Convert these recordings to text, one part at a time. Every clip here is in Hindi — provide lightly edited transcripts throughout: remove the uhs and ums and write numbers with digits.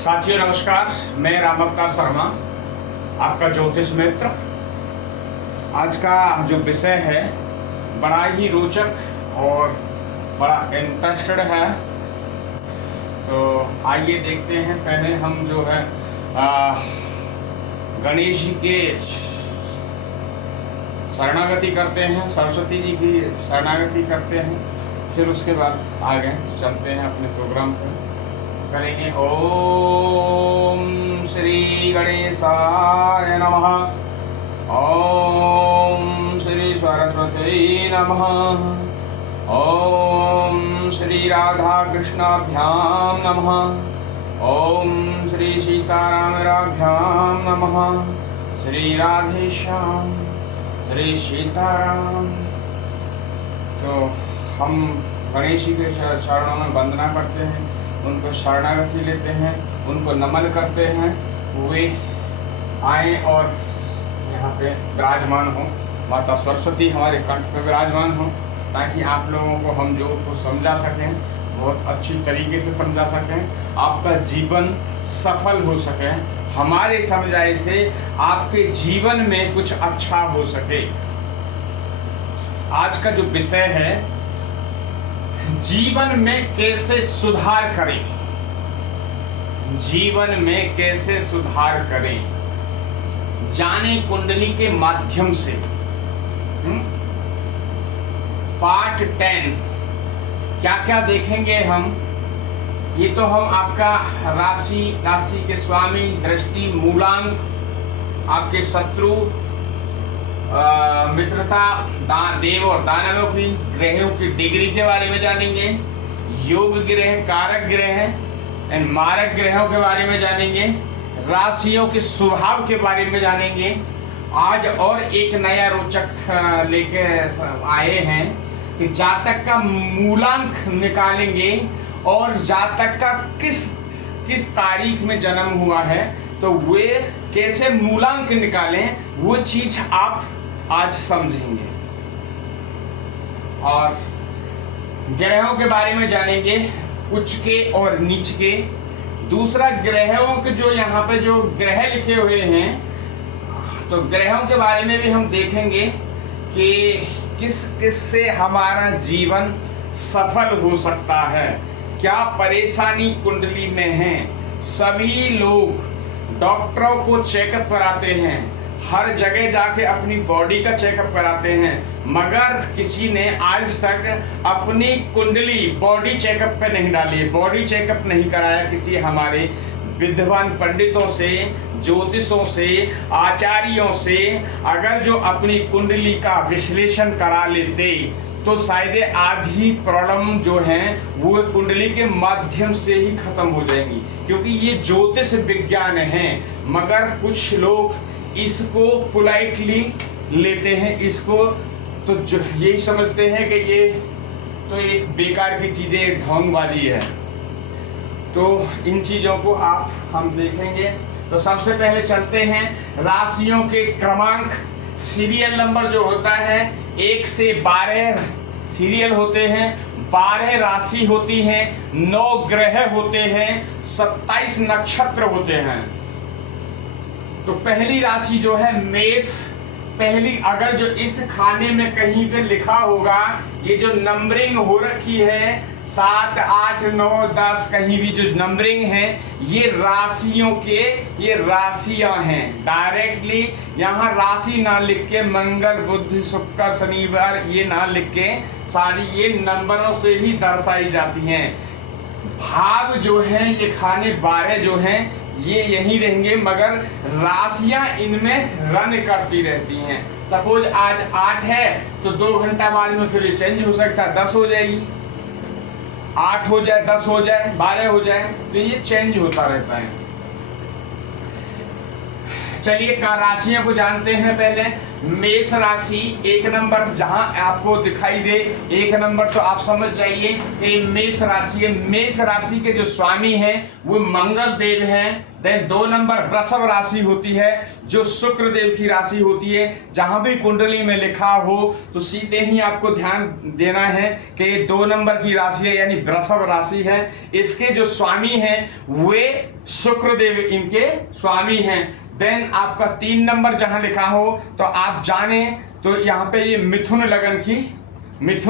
साथियों नमस्कार, मैं राम अवतार शर्मा, आपका ज्योतिष मित्र। आज का जो विषय है बड़ा ही रोचक और बड़ा इंटरेस्टेड है, तो आइए देखते हैं। पहले हम जो है गणेश जी के शरणागति करते हैं, सरस्वती जी की शरणागति करते हैं, फिर उसके बाद आगे चलते हैं अपने प्रोग्राम पर। करेंगे ओम श्री गणेशाय नमः, ओम श्री सरस्वती नमः, ओम श्री राधा कृष्णाभ्याम नमः, ओम श्री सीतारामराभ्याम नमः, श्री राधेश्याम श्री सीताराम। तो हम गणेश जी के चरणों में वंदना करते हैं, उनको शरणागति लेते हैं, उनको नमन करते हैं। वे आए और यहाँ पे विराजमान हो, माता सरस्वती हमारे कंठ पे विराजमान हो, ताकि आप लोगों को हम जो को समझा सकें, बहुत अच्छी तरीके से समझा सकें, आपका जीवन सफल हो सके, हमारे समझाए से आपके जीवन में कुछ अच्छा हो सके। आज का जो विषय है, जीवन में कैसे सुधार करें, जीवन में कैसे सुधार करें, जाने कुंडली के माध्यम से। पार्ट 10 क्या क्या देखेंगे हम। ये तो हम आपका राशि के स्वामी, दृष्टि, मूलांक, आपके शत्रु, मित्रता, देव और दानवों की ग्रहों की डिग्री के बारे में जानेंगे, योग ग्रह, कारक ग्रह एंड मारक ग्रहों के बारे में जानेंगे, राशियों के स्वभाव के बारे में जानेंगे। आज और एक नया रोचक लेके आए हैं कि जातक का मूलांक निकालेंगे और जातक का किस तारीख में जन्म हुआ है, तो वे कैसे मूलांक निकालें, वो चीज आप आज समझेंगे। और ग्रहों के बारे में जानेंगे, उच्च के और नीच के। दूसरा, ग्रहों के जो यहाँ पे जो ग्रह लिखे हुए हैं, तो ग्रहों के बारे में भी हम देखेंगे कि किस से हमारा जीवन सफल हो सकता है, क्या परेशानी कुंडली में है। सभी लोग डॉक्टरों को चेकअप कराते हैं, हर जगह जाके अपनी बॉडी का चेकअप कराते हैं, मगर किसी ने आज तक अपनी कुंडली बॉडी चेकअप पे नहीं डाली, बॉडी चेकअप नहीं कराया किसी हमारे विद्वान पंडितों से, ज्योतिषों से, आचार्यों से। अगर जो अपनी कुंडली का विश्लेषण करा लेते तो शायद आधी प्रॉब्लम जो है वो कुंडली के माध्यम से ही खत्म हो जाएंगी, क्योंकि ये ज्योतिष विज्ञान है। मगर कुछ लोग इसको पोलाइटली लेते हैं, इसको तो यही समझते हैं कि ये तो एक बेकार की चीजें, ढोंगबाजी है। तो इन चीजों को हम देखेंगे। तो सबसे पहले चलते हैं राशियों के क्रमांक। सीरियल नंबर जो होता है 1 से 12 सीरियल होते हैं, 12 राशि होती हैं, 9 ग्रह होते हैं, 27 नक्षत्र होते हैं। तो पहली राशि जो है मेष। पहली, अगर जो इस खाने में कहीं पे लिखा होगा, ये जो नंबरिंग हो रखी है 7, 8, 9, 10, कहीं भी जो नंबरिंग है, ये राशियों के, ये राशियां हैं। डायरेक्टली यहाँ राशि ना लिख के, मंगल, बुध, शुक्र, शनिवार ये ना लिख के, सारी ये नंबरों से ही दर्शाई जाती हैं। भाव जो है ये खाने 12 जो हैं ये यही रहेंगे, मगर राशियां इनमें रन करती रहती हैं। सपोज आज 8 है तो 2 घंटा बाद में फिर ये चेंज हो सकता है, 10 हो जाएगी, 8 हो जाए, 10 हो जाए, 12 हो जाए, तो ये चेंज होता रहता है। चलिए राशियों को जानते हैं। पहले मेष राशि 1 नंबर, जहां आपको दिखाई दे 1 नंबर तो आप समझ जाइए कि मेष राशि है। मेष राशि के जो स्वामी हैं वो मंगल देव हैं। देन 2 नंबर वृषभ राशि होती है जो शुक्र देव की राशि होती है। जहां भी कुंडली में लिखा हो तो सीधे ही आपको ध्यान देना है कि 2 नंबर की राशि है यानी वृषभ राशि है। इसके जो स्वामी हैं वे शुक्र देव इनके स्वामी हैं। देन आपका 3 नंबर जहां लिखा हो तो आप जाने तो यहाँ पे ये मिथुन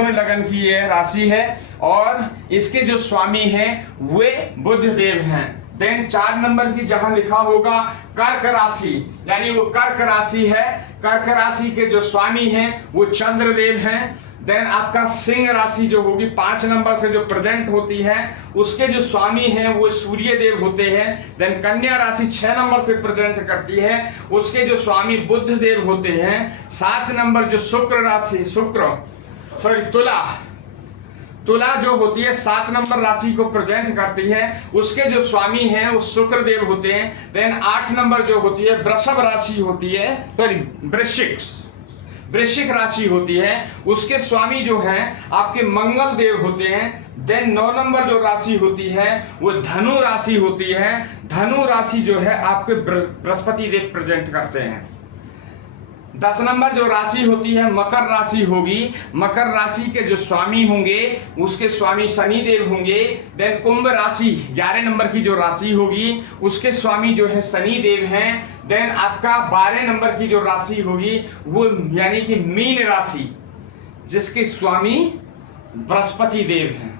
लगन की ये राशि है और इसके जो स्वामी हैं वे बुध देव हैं। देन 4 नंबर की जहां लिखा होगा कर्क राशि, यानी वो कर्क राशि है। कर्क राशि के जो स्वामी हैं वो चंद्रदेव हैं। देन आपका सिंह राशि जो होगी 5 नंबर से जो प्रेजेंट होती है उसके जो स्वामी हैं वो सूर्य देव होते हैं। देन कन्या राशि 6 नंबर से प्रेजेंट करती है, उसके जो स्वामी बुध देव होते हैं। 7 नंबर जो तुला जो होती है 7 नंबर राशि को प्रेजेंट करती है, उसके जो स्वामी हैं वो शुक्र देव होते हैं। देन 8 नंबर जो होती है वृषभ राशि होती है, सॉरी वृश्चिक राशि होती है, उसके स्वामी जो हैं आपके मंगल देव होते हैं। देन 9 नंबर जो राशि होती है वो धनु राशि होती है। धनु राशि जो है आपके बृहस्पति देव प्रेजेंट करते हैं। 10 नंबर जो राशि होती है मकर राशि होगी। मकर राशि के जो स्वामी होंगे उसके स्वामी शनि देव होंगे। देन कुंभ राशि 11 नंबर की जो राशि होगी उसके स्वामी जो है शनि देव हैं। देन आपका 12 नंबर की जो राशि होगी वो यानी कि मीन राशि, जिसके स्वामी बृहस्पति देव हैं।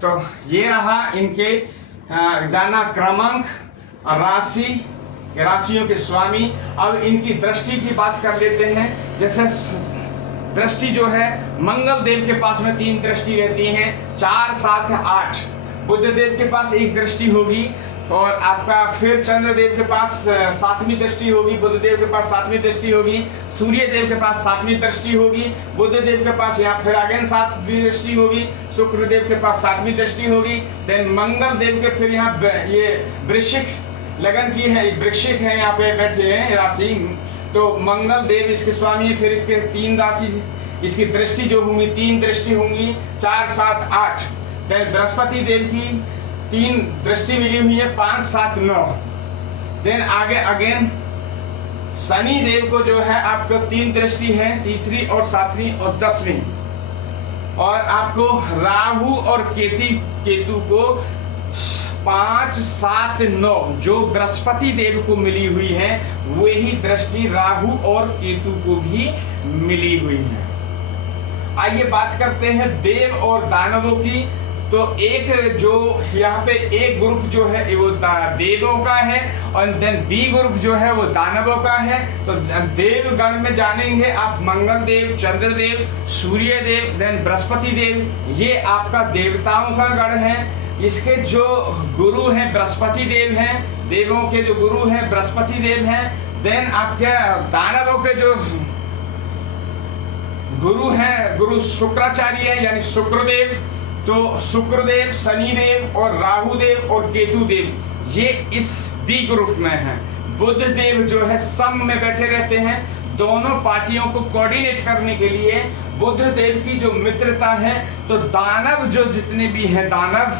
तो ये रहा इनके जाना क्रमांक, राशियों के स्वामी। अब इनकी दृष्टि की बात कर लेते हैं। जैसे दृष्टि जो है मंगल देव के पास में 3 दृष्टि रहती हैं, 4, 7, 8। बुध देव के पास 1 दृष्टि होगी और आपका फिर चंद्र देव के पास 7वीं दृष्टि होगी। बुध देव के पास 7वीं दृष्टि होगी। सूर्य देव के पास 7वीं दृष्टि होगी। बुध देव के पास या फिर अगेन 7वीं दृष्टि होगी। शुक्र देव के पास 7वीं दृष्टि होगी। देन मंगल देव के फिर यहाँ ये वृश्चिक लगन की है, वृश्चिक है, यहाँ पे बैठे हैं राशि, तो मंगल देव इसके स्वामी है। फिर इसके 3 राशि इसकी दृष्टि जो होंगी 3 दृष्टि होंगी, 4, 7, 8। देन बृहस्पति देव की 3 दृष्टि मिली हुई है, 5, 7, 9। देन आगे अगेन शनि देव को जो है आपको 3 दृष्टि है, 3री और 7वीं और 10वीं। और आपको राहु और केतु को 5, 7, 9 जो बृहस्पति देव को मिली हुई है वही दृष्टि राहु और केतु को भी मिली हुई है। आइए बात करते हैं देव और दानवों की। तो एक जो यहाँ पे एक ग्रुप जो है वो देवों का है और देन बी ग्रुप जो है वो दानवों का है। तो देवगण में जानेंगे आप मंगल देव, चंद्र देव, सूर्य देव, देन बृहस्पति देव, ये आपका देवताओं का गण है। इसके जो गुरु हैं बृहस्पति देव हैं, देवों के जो गुरु हैं बृहस्पति देव हैं। देन आपके दानवों के जो गुरु हैं गुरु शुक्राचार्य है यानी शुक्रदेव। तो शुक्रदेव, शनिदेव और राहुदेव और केतुदेव ये इस बी ग्रुप में हैं। बुध देव जो है सम में बैठे रहते हैं। दोनों पार्टियों को कोऑर्डिनेट करने के लिए बुध देव की जो मित्रता है, तो दानव जो जितने भी हैं दानव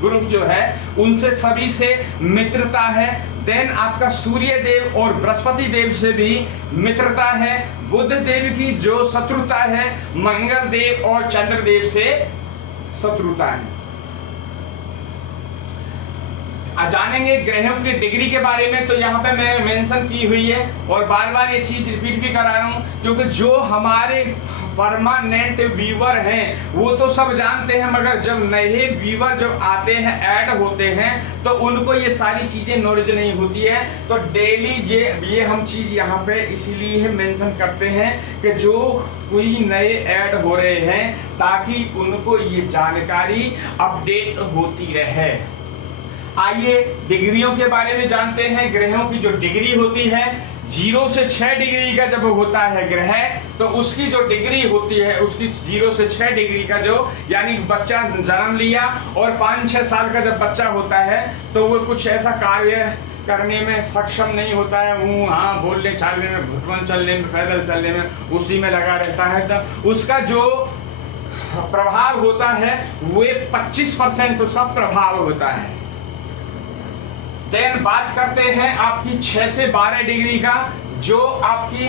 ग्रुप जो है उनसे सभी से मित्रता है। देन आपका सूर्य देव और बृहस्पति देव से भी मित्रता है। बुध देव की जो शत्रुता है मंगल देव और चंद्र देव से शत्रुता है। जानेंगे ग्रहों की डिग्री के बारे में। तो यहाँ पे मैं मेंशन की हुई है और बार बार ये चीज रिपीट भी करा रहा हूँ, क्योंकि जो हमारे परमानेंट व्यूवर हैं वो तो सब जानते हैं, मगर जब नए व्यूवर जब आते हैं, ऐड होते हैं, तो उनको ये सारी चीजें नॉलेज नहीं होती है। तो डेली ये हम चीज यहाँ पे इसीलिए मेंशन करते हैं कि जो कोई नए ऐड हो रहे हैं ताकि उनको ये जानकारी अपडेट होती रहे। आइए डिग्रियों के बारे में जानते हैं। ग्रहों की जो डिग्री होती है 0 से 6 डिग्री का जब होता है ग्रह, तो उसकी जो डिग्री होती है उसकी 0 से 6 डिग्री का जो यानी बच्चा जन्म लिया और 5-6 साल का जब बच्चा होता है तो वो कुछ ऐसा कार्य करने में सक्षम नहीं होता है, वो हाँ बोलने चालने में, घुटवन चलने में, पैदल चलने में, उसी में लगा रहता है, तो उसका जो प्रभाव होता है वो 25% उसका प्रभाव होता है। देन बात करते हैं आपकी 6 से 12 डिग्री का, जो आपकी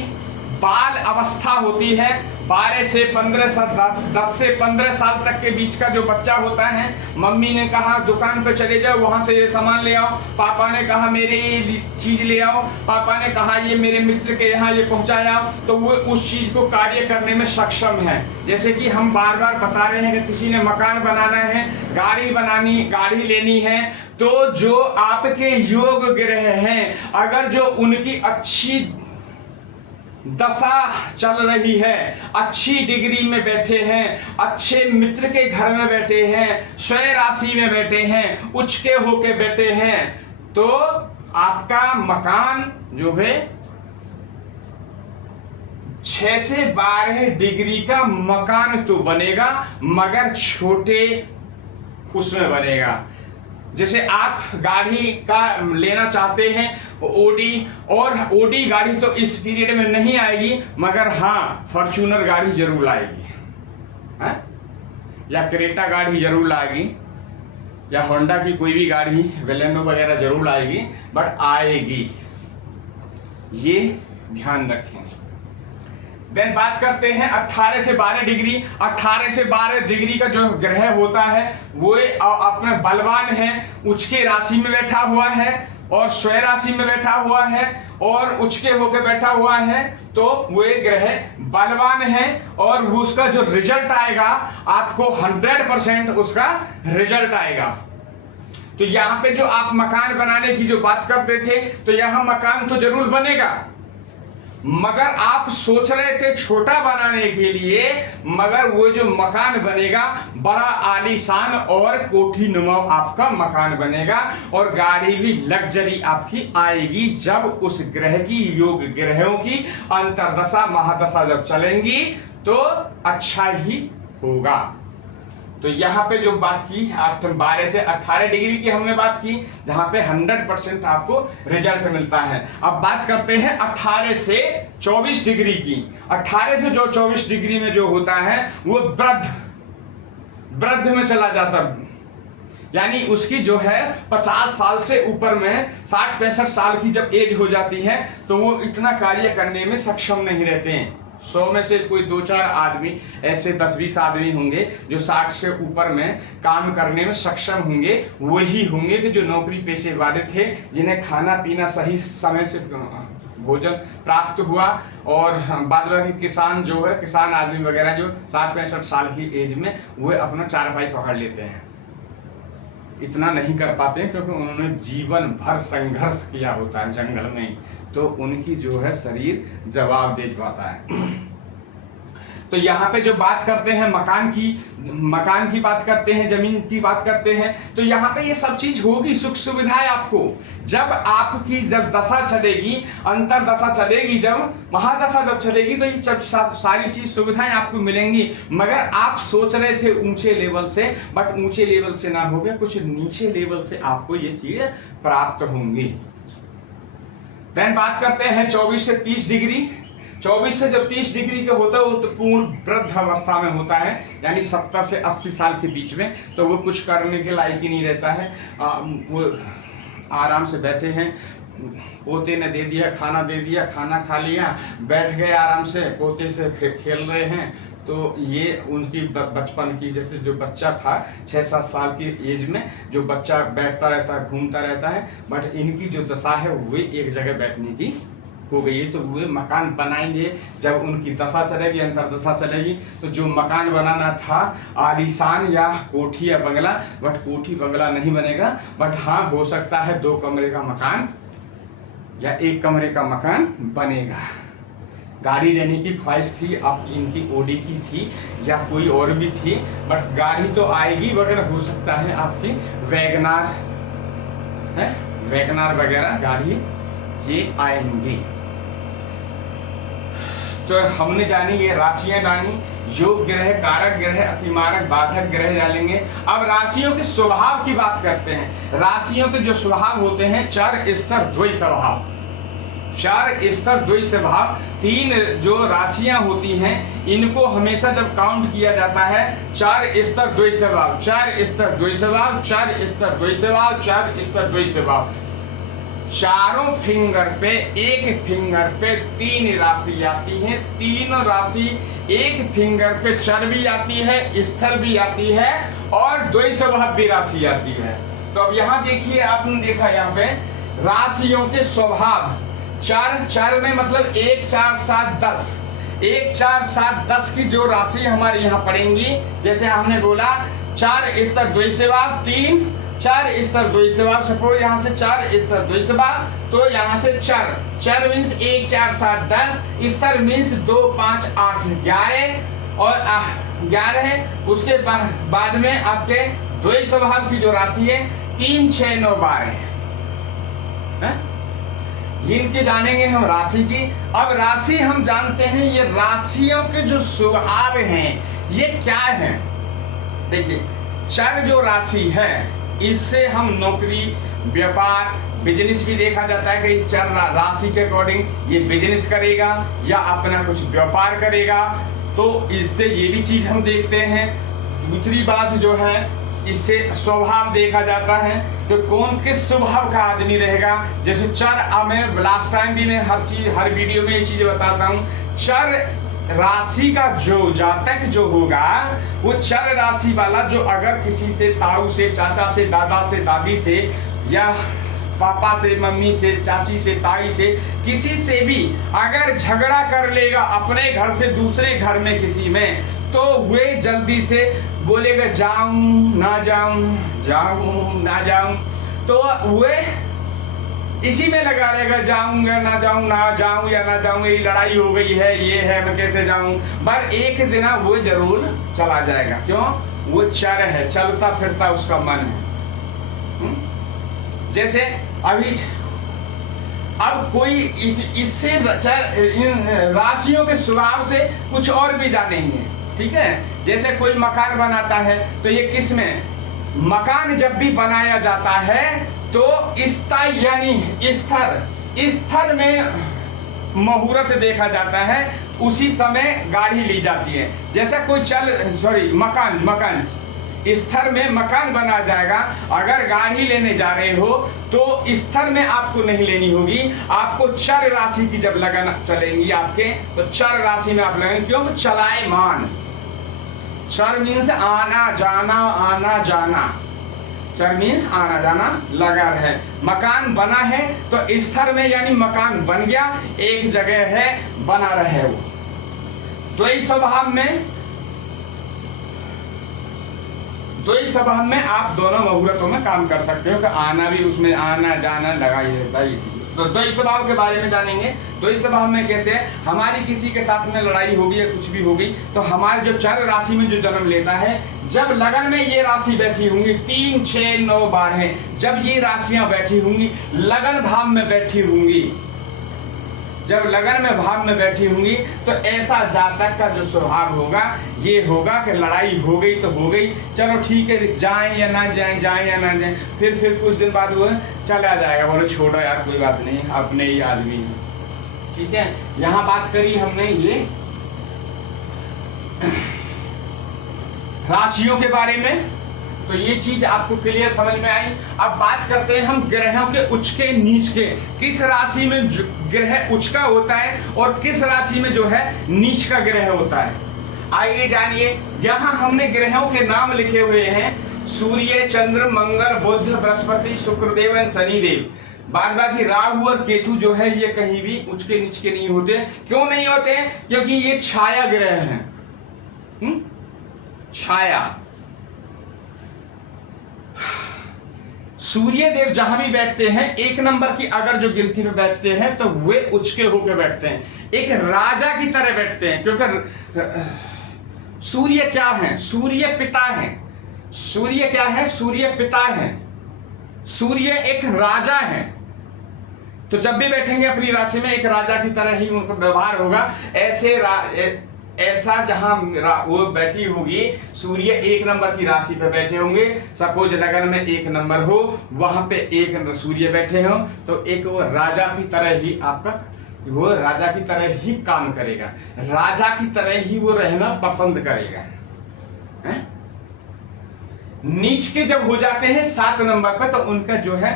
बाल अवस्था होती है। 12 से 15 साल, 10 से 15 साल तक के बीच का जो बच्चा होता है, मम्मी ने कहा दुकान पे चले जाओ, वहां से ये सामान ले आओ, पापा ने कहा मेरे ये चीज ले आओ, पापा ने कहा ये मेरे मित्र के यहाँ ये पहुंचाया, तो वो उस चीज को कार्य करने में सक्षम है। जैसे कि हम बार बार बता रहे हैं कि किसी ने मकान बनाना है, गाड़ी लेनी है, तो जो आपके योग ग्रह हैं, अगर जो उनकी अच्छी दशा चल रही है, अच्छी डिग्री में बैठे हैं, अच्छे मित्र के घर में बैठे हैं, स्वयं राशि में बैठे हैं, उच्च के होके बैठे हैं, तो आपका मकान जो है 6 से 12 डिग्री का मकान तो बनेगा, मगर छोटे उसमें बनेगा। जैसे आप गाड़ी का लेना चाहते हैं ओडी, और ओडी गाड़ी तो इस पीरियड में नहीं आएगी, मगर हाँ फॉर्च्यूनर गाड़ी जरूर आएगी, है? या क्रेटा गाड़ी जरूर आएगी, या होंडा की कोई भी गाड़ी, वेलेनो वगैरह जरूर आएगी, बट आएगी, ये ध्यान रखें। देन बात करते हैं 18 से 12 डिग्री। 18 से 12 डिग्री का जो ग्रह होता है वो अपने बलवान है, उच्च के राशि में बैठा हुआ है और स्वयं राशि में बैठा हुआ है और उच्च के होकर बैठा हुआ है, तो वो ग्रह बलवान है और उसका जो रिजल्ट आएगा आपको 100% उसका रिजल्ट आएगा। तो यहाँ पे जो आप मकान बनाने की जो बात करते थे, तो यहाँ मकान तो जरूर बनेगा, मगर आप सोच रहे थे छोटा बनाने के लिए, मगर वो जो मकान बनेगा बड़ा आलीशान और कोठी नुमा आपका मकान बनेगा, और गाड़ी भी लग्जरी आपकी आएगी जब उस ग्रह की, योग ग्रहों की अंतर्दशा महादशा जब चलेंगी तो अच्छा ही होगा। तो यहाँ पे जो बात की आप 12 से 18 डिग्री की हमने बात की, जहाँ पे 100% आपको रिजल्ट मिलता है। अब बात करते हैं 18 से 24 डिग्री की। 18 से जो 24 डिग्री में जो होता है वो वृद्ध में चला जाता, यानी उसकी जो है 50 साल से ऊपर में, 60-65 साल की जब एज हो जाती है, तो वो इतना कार्य करने में सक्षम नहीं रहते हैं। 100 में से कोई 2-4 आदमी ऐसे 10-20 आदमी होंगे जो 60 से ऊपर में काम करने में सक्षम होंगे। वही होंगे कि जो नौकरी पेशे वाले थे, जिन्हें खाना पीना सही समय से भोजन प्राप्त हुआ, और बाद बाकी किसान जो है, किसान आदमी वगैरह जो 60-65 साल की एज में वो अपना चारपाई पकड़ लेते हैं। इतना नहीं कर पाते क्योंकि उन्होंने जीवन भर संघर्ष किया होता है जंगल में ही, तो उनकी जो है शरीर जवाब दे पाता है। तो यहाँ पे जो बात करते हैं मकान की बात करते हैं, जमीन की बात करते हैं, तो यहाँ पे ये सब चीज होगी, सुख सुविधाएं आपको जब आपकी जब दशा चलेगी, अंतर दशा चलेगी, जब महादशा जब चलेगी, तो ये सारी चीज सुविधाएं आपको मिलेंगी। मगर आप सोच रहे थे ऊंचे लेवल से, बट ऊंचे लेवल से ना हो गया, कुछ नीचे लेवल से आपको ये चीज प्राप्त होंगी। देन बात करते हैं 24 से 30 डिग्री। 24 से जब 30 डिग्री का होता है वो तो पूर्ण वृद्ध अवस्था में होता है, यानी 70 से 80 साल के बीच में, तो वो कुछ करने के लायक ही नहीं रहता है। वो आराम से बैठे हैं, पोते ने दे दिया, खाना दे दिया, खाना खा लिया, बैठ गए आराम से, पोते से खेल रहे हैं। तो ये उनकी बचपन की, जैसे जो बच्चा था 6-7 साल की एज में, जो बच्चा बैठता रहता है, घूमता रहता है, बट इनकी जो दशा है वो एक जगह बैठने की हो गई। तो वे मकान बनाएंगे जब उनकी दशा चलेगी, अंतरदशा चलेगी, तो जो मकान बनाना था आलीशान या कोठी या बंगला, बट कोठी बंगला नहीं बनेगा, बट हाँ हो सकता है 2 कमरे का मकान या 1 कमरे का मकान बनेगा। गाड़ी लेने की ख्वाहिश थी, अब इनकी ओडी की थी या कोई और भी थी, बट गाड़ी तो आएगी, वगैरह हो सकता है आपकी वैगनार है, वैगनार वगैरह गाड़ी ये आएंगी। तो हमने जानी ये राशियां जानी, योग ग्रह, कारक ग्रह, अतिमारक, बाधक ग्रह डालेंगे। अब राशियों के स्वभाव की बात करते हैं। राशियों के जो स्वभाव होते हैं, चर, स्तर, द्वय स्वभाव। चार स्तर, द्वय स्वभाव, तीन जो राशियां होती हैं, इनको हमेशा जब काउंट किया जाता है, चार स्तर, द्वय स्वभाव, चार स्तर, द्वय स्वभाव, चार स्तर, द्वय स्वभाव, चार स्तर, द्वय स्वभाव। चारों फिंगर पे, एक फिंगर पे तीन राशि आती है। तीनों राशि एक फिंगर पे चर भी आती है, स्तर भी आती है और द्वय स्वभाव भी राशि आती है। तो अब यहाँ देखिए, आपने देखा यहाँ पे राशियों के स्वभाव। चार, चार में मतलब 1 4 7 10, 1 4 7 10 की जो राशि हमारे यहाँ पड़ेंगी, जैसे हमने बोला 4 स्तर, द्वय स्वभाव, 3 4 स्तर, द्वय स्वभाव। सपोज यहाँ से 4 स्तर, द्वय स्वभाव, तो यहाँ से चर, चर मीन्स 1 4 7 10, स्तर मीन्स 2 5 8 11 और 11 है। उसके बाद में आपके द्वय स्वभाव की जो राशि है 3 6 9 12 है। इनके जानेंगे हम राशि की। अब राशि हम जानते हैं, ये राशियों के जो स्वभाव हैं ये क्या है। देखिए, चर जो राशि है इससे हम नौकरी, व्यापार, बिजनेस भी देखा जाता है कि चर राशि के अकॉर्डिंग ये बिजनेस करेगा या अपना कुछ व्यापार करेगा, तो इससे ये भी चीज हम देखते हैं। दूसरी बात जो है, इससे स्वभाव देखा जाता है कि कौन किस स्वभाव का आदमी रहेगा। जैसे चर, मैं लास्ट टाइम भी मैं हर वीडियो में ये चीज बताता हूँ, चर राशि का जो जातक जो होगा, वो चर राशि वाला जो अगर किसी से, ताऊ से, चाचा से, दादा से, दादी से, या पापा से, मम्मी से, चाची से, ताई से, किसी से भी अगर झगड़ा कर लेगा अपने घर से दूसरे घर में किसी में, तो वे जल्दी से बोलेगा जाऊं ना जाऊं, जाऊं ना जाऊं, तो वे इसी में लगा रहेगा, जाऊंगा ना जाऊं, ना जाऊं या ना जाऊं, मेरी लड़ाई हो गई है, ये है, मैं कैसे जाऊं। पर एक दिन वो जरूर चला जाएगा। क्यों? वो चर है, चलता फिरता उसका मन है। जैसे अभी अब कोई इससे राशियों के स्वभाव से कुछ और भी जानेंगे, ठीक है। जैसे कोई मकान बनाता है, तो ये किस में, मकान जब भी बनाया जाता है तो स्थायी यानी स्तर में मुहूर्त देखा जाता है, उसी समय गाड़ी ली जाती है। जैसा कोई मकान स्तर में मकान बना जाएगा, अगर गाड़ी लेने जा रहे हो तो स्तर में आपको नहीं लेनी होगी, आपको चर राशि की जब लगाना चलेंगी आपके, तो चर राशि में आप लगेंगे। क्योंकि चलायमान, चर मीन्स आना जाना, आना जाना, चर मीन्स आना जाना लगा रहे। मकान बना है तो स्तर में यानी मकान बन गया, एक जगह है, बना रहे वो। द्वय स्वभाव में आप दोनों मुहूर्तों में काम कर सकते हो कि आना भी उसमें आना जाना लगा ही रहता है। ये चीज तो द्वय स्वभाव के बारे में जानेंगे। द्वय स्वभाव में कैसे हमारी किसी के साथ में लड़ाई होगी या कुछ भी होगी, तो हमारे जो चर राशि में जो जन्म लेता है, जब लगन में ये राशि बैठी होंगी 3 6 9 12, जब ये राशियां बैठी होंगी लगन भाव में बैठी होंगी, जब लगन में भाव में बैठी होंगी, तो ऐसा जातक का जो स्वभाव होगा ये होगा कि लड़ाई हो गई तो हो गई, चलो ठीक है, जाएं या ना जाएं, जाएं या ना जाएं, फिर कुछ दिन बाद वो चला जाएगा, बोलो छोड़ो यार कोई बात नहीं, अपने ही आदमी है, ठीक है। यहाँ बात करी हमने ये राशियों के बारे में, तो ये चीज आपको क्लियर समझ में आई। अब बात करते हैं हम ग्रहों के उच्च के नीच के, किस राशि में ग्रह उच्च का होता है और किस राशि में जो है नीच का ग्रह होता है। आइए जानिए। यहाँ हमने ग्रहों के नाम लिखे हुए हैं, सूर्य, चंद्र, मंगल, बुध, बृहस्पति, शुक्रदेव एवं शनिदेव। बाद बाकी राहु और केतु जो है ये कहीं भी उच्च के नीच के नहीं होते। क्यों नहीं होते? क्योंकि ये छाया ग्रह हैं। छाया, सूर्य देव जहां भी बैठते हैं, एक नंबर की अगर जो गिनती में बैठते हैं तो वे उच्च के होकर बैठते हैं, एक राजा की तरह बैठते हैं। क्योंकि सूर्य क्या है? सूर्य पिता है। सूर्य क्या है? सूर्य पिता है। सूर्य एक राजा है, तो जब भी बैठेंगे अपनी राशि में एक राजा की तरह ही उनका व्यवहार होगा। ऐसा जहां वो बैठी होगी, सूर्य 1 नंबर की राशि पे बैठे होंगे, सपोज लगन में 1 नंबर हो, वहां पे 1 सूर्य बैठे हो, तो एक वो राजा की तरह ही आपका, वो राजा की तरह ही काम करेगा, राजा की तरह ही वो रहना पसंद करेगा। नीच के जब हो जाते हैं 7 नंबर पे, तो उनका जो है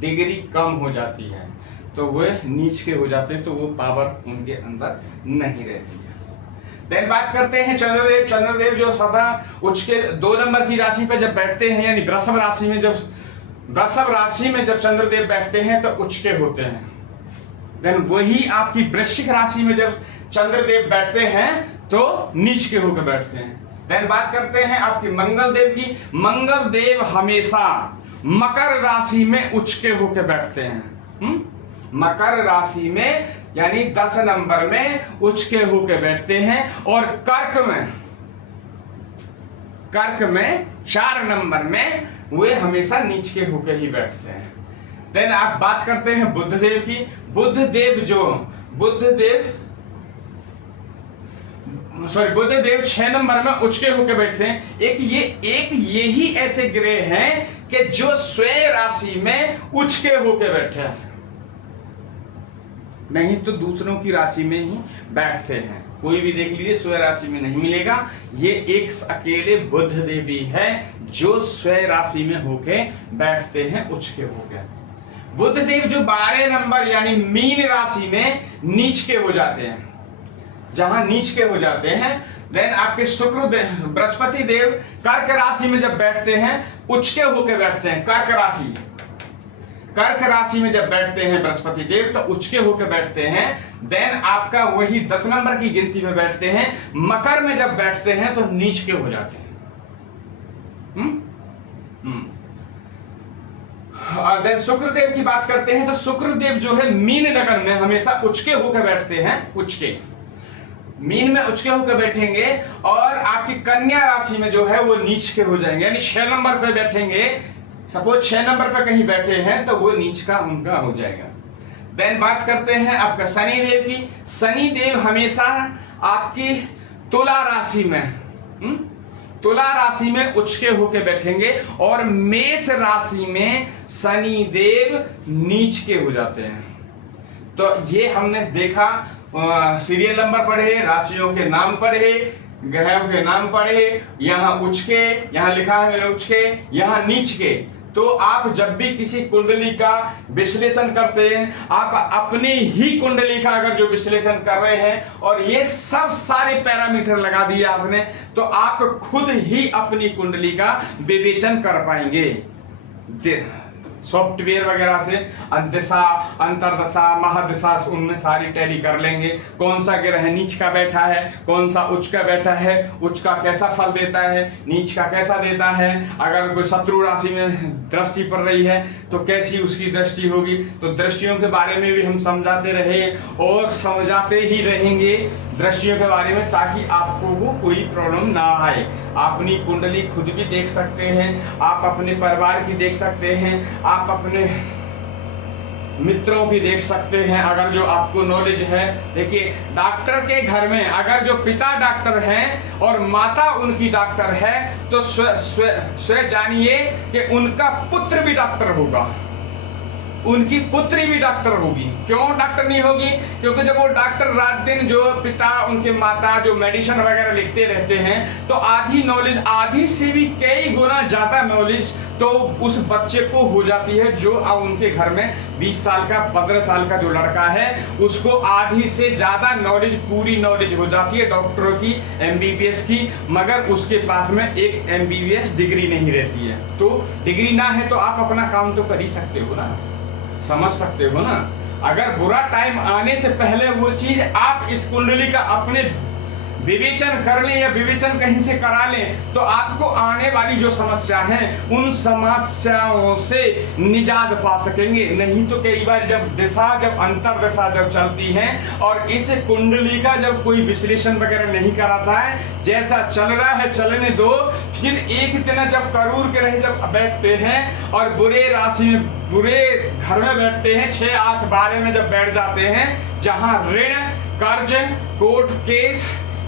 डिग्री कम हो जाती है, तो वो नीच के हो जाते हैं, तो वो पावर उनके अंदर नहीं रहती है। देन बात करते हैं चंद्रदेव। चंद्रदेव जो सदा उच्च के 2 नंबर की राशि पे जब बैठते हैं, यानी वृषभ राशि में जब चंद्रदेव बैठते हैं तो उच्च के होते हैं। देन वही आपकी वृश्चिक राशि में जब चंद्रदेव बैठते हैं तो नीच के होकर बैठते हैं। देन बात करते हैं आपकी मंगल देव की। मंगल देव हमेशा मकर राशि में उच्च के होकर बैठते हैं। मकर राशि में यानी 10 नंबर में उच्च के होकर बैठते हैं, और कर्क में 4 नंबर में वे हमेशा नीच के होकर ही बैठते हैं। देन आप बात करते हैं बुध देव की। बुध देव 6 नंबर में उच्च के होकर बैठते हैं। एक यही ऐसे ग्रह हैं कि जो स्वयं राशि में उच्च के होकर बैठे हैं, नहीं तो दूसरों की राशि में ही बैठते हैं। कोई भी देख लीजिए स्वयं राशि में नहीं मिलेगा। ये एक अकेले बुध देवी है जो स्वयं राशि में होके बैठते हैं उच्च के होकर। बुध देव जो 12 नंबर यानी मीन राशि में नीच के हो जाते हैं, जहां नीच के हो जाते हैं। देन आपके शुक्र देव, बृहस्पति देव कर्क राशि में जब बैठते हैं उच्च के होकर बैठते हैं। कर्क राशि में जब बैठते हैं बृहस्पति देव तो उच्च के होकर बैठते हैं। देन आपका वही 10 नंबर की गिनती में बैठते हैं। मकर में जब बैठते हैं तो नीच के हो जाते हैं। देन शुक्रदेव की बात करते हैं तो शुक्रदेव जो है मीन लगन में हमेशा उच्च के होकर बैठते हैं। मीन में उच्च के होकर बैठेंगे, और आपकी कन्या राशि में जो है वो नीच के हो जाएंगे, यानी 6 नंबर पे बैठेंगे। सपोज 6 नंबर पे कहीं बैठे हैं तो वो नीच का उनका हो जाएगा। देन बात करते हैं आपका शनि देव की। शनि देव हमेशा आपकी तुला राशि में उच्च के होकर बैठेंगे, और मेष राशि में शनि देव नीच के हो जाते हैं। तो ये हमने देखा, सीरियल नंबर पढ़े, राशियों के नाम पढ़े, ग्रहों के नाम पढ़े, यहाँ उच्च के, यहाँ लिखा है मेरे उच्च के, यहाँ नीच के। तो आप जब भी किसी कुंडली का विश्लेषण करते हैं, आप अपनी ही कुंडली का अगर जो विश्लेषण कर रहे हैं और ये सब सारे पैरामीटर लगा दिए आपने, तो आप खुद ही अपनी कुंडली का विवेचन कर पाएंगे। सॉफ्टवेयर वगैरह से दिशा, अंतरदशा, महादशा, उनमें सारी टैली कर लेंगे। कौन सा ग्रह नीच का बैठा है, कौन सा उच्च का बैठा है, उच्च का कैसा फल देता है, नीच का कैसा देता है। अगर कोई शत्रु राशि में दृष्टि पड़ रही है तो कैसी उसकी दृष्टि होगी। तो दृष्टियों के बारे में भी हम समझाते रहे और समझाते ही रहेंगे दृष्टियों के बारे में, ताकि आपको वो कोई प्रॉब्लम ना आए। अपनी कुंडली खुद भी देख सकते हैं, आप अपने परिवार की देख सकते हैं, आप अपने मित्रों की देख सकते हैं अगर जो आपको नॉलेज है। देखिए, डॉक्टर के घर में अगर जो पिता डॉक्टर हैं और माता उनकी डॉक्टर है तो स्वयं जानिए कि उनका पुत्र भी डॉक्टर होगा, उनकी पुत्री भी डॉक्टर होगी। क्यों डॉक्टर नहीं होगी? क्योंकि जब वो डॉक्टर रात दिन जो पिता उनके माता जो मेडिसिन वगैरह लिखते रहते हैं, तो आधी नॉलेज, आधी से भी कई गुना ज्यादा नॉलेज तो उस बच्चे को हो जाती है। जो अब उनके घर में 20 साल का 15 साल का जो लड़का है, उसको आधी से ज्यादा नॉलेज, पूरी नॉलेज हो जाती है डॉक्टरों की, MBBS की, मगर उसके पास में एक MBBS डिग्री नहीं रहती है। तो डिग्री ना है तो आप अपना काम तो कर ही सकते हो ना, समझ सकते हो ना। अगर बुरा टाइम आने से पहले वो चीज आप इस कुंडली का अपने विवेचन कर लें या विवेचन कहीं से करा लें, तो आपको आने वाली जो समस्या है उन समस्याओं से निजात पा सकेंगे। नहीं तो कई बार जब अंतर दिशा जब चलती है और इस कुंडली का जब कोई विश्लेषण वगैरह नहीं कराता है, जैसा चल रहा है चलने दो, फिर एक दिन जब करूर के रहे जब बैठते हैं और बुरे राशि में, बुरे घर में बैठते हैं, 6, 8, 12 में जब बैठ जाते हैं, जहां ऋण कर्ज, कोर्ट केस,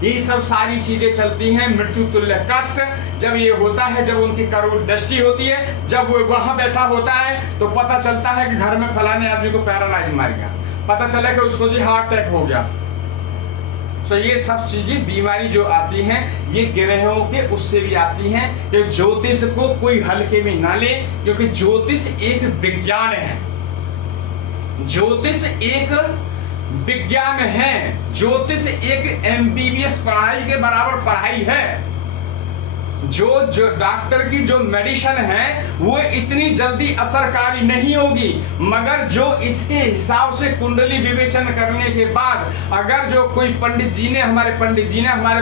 ये सब सारी चीजें चलती हैं। मृत्यु तुल्य कष्ट जब ये होता है, जब उनकी करोड़ दृष्टि होती है, जब वो वहां बैठा होता है तो पता चलता है कि घर में फलाने आदमी को पैरालाइज मार गया, पता चला कि उसको जी हार्ट अटैक हो गया। तो ये सब चीजें बीमारी जो आती हैं ये ग्रहों के उससे भी आती हैं। कि ज्योतिष को कोई हल्के में ना ले, क्योंकि ज्योतिष एक विज्ञान है, ज्योतिष एक विज्ञान है, ज्योतिष एक MBBS पढ़ाई के बराबर पढ़ाई है। जो डॉक्टर की जो मेडिसिन है वो इतनी जल्दी असरकारी नहीं होगी, मगर जो इसके हिसाब से कुंडली विवेचन करने के बाद अगर जो कोई पंडित जी ने, हमारे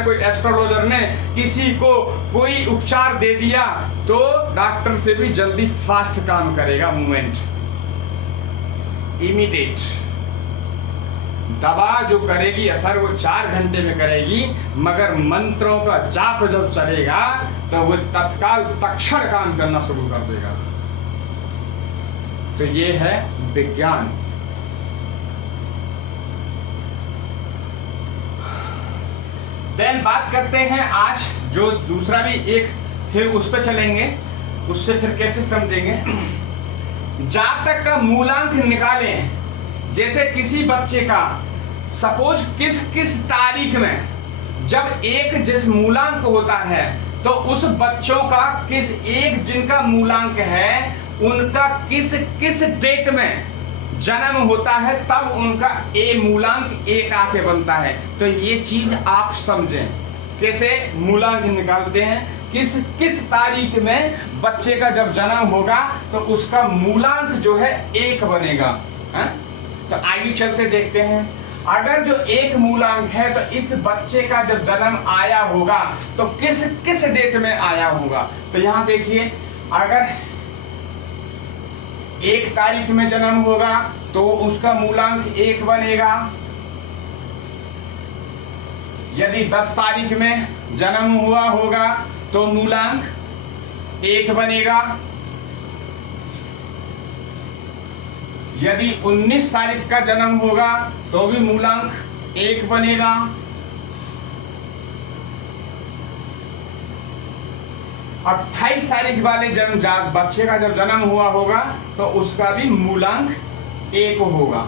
कोई एस्ट्रोलॉजर ने किसी को कोई उपचार दे दिया तो डॉक्टर से भी जल्दी फास्ट काम करेगा, मूवमेंट इमीडिएट। दवा जो करेगी असर वो 4 घंटे में करेगी, मगर मंत्रों का जाप जब चलेगा तो वो तत्काल तक्षण काम करना शुरू कर देगा। तो ये है विज्ञान। देन बात करते हैं आज जो दूसरा भी एक, फिर उस पर चलेंगे, उससे फिर कैसे समझेंगे। जातक का मूलांक निकालें। जैसे किसी बच्चे का सपोज किस किस तारीख में जब एक जिस मूलांक होता है तो उस बच्चों का किस एक जिनका मूलांक है उनका किस किस डेट में जन्म होता है, तब उनका मूलांक 1 आके बनता है। तो ये चीज आप समझें कैसे मूलांक निकालते हैं। किस किस तारीख में बच्चे का जब जन्म होगा तो उसका मूलांक जो है 1 बनेगा है? तो आगे चलते देखते हैं। अगर जो 1 मूलांक है तो इस बच्चे का जब जन्म आया होगा तो किस किस डेट में आया होगा। तो यहां देखिए, अगर 1 तारीख में जन्म होगा तो उसका मूलांक 1 बनेगा। यदि 10 तारीख में जन्म हुआ होगा तो मूलांक 1 बनेगा। यदि 19 तारीख का जन्म होगा तो भी मूलांक 1 बनेगा। और 28 तारीख वाले बच्चे का जब जन्म हुआ होगा तो उसका भी मूलांक 1 होगा।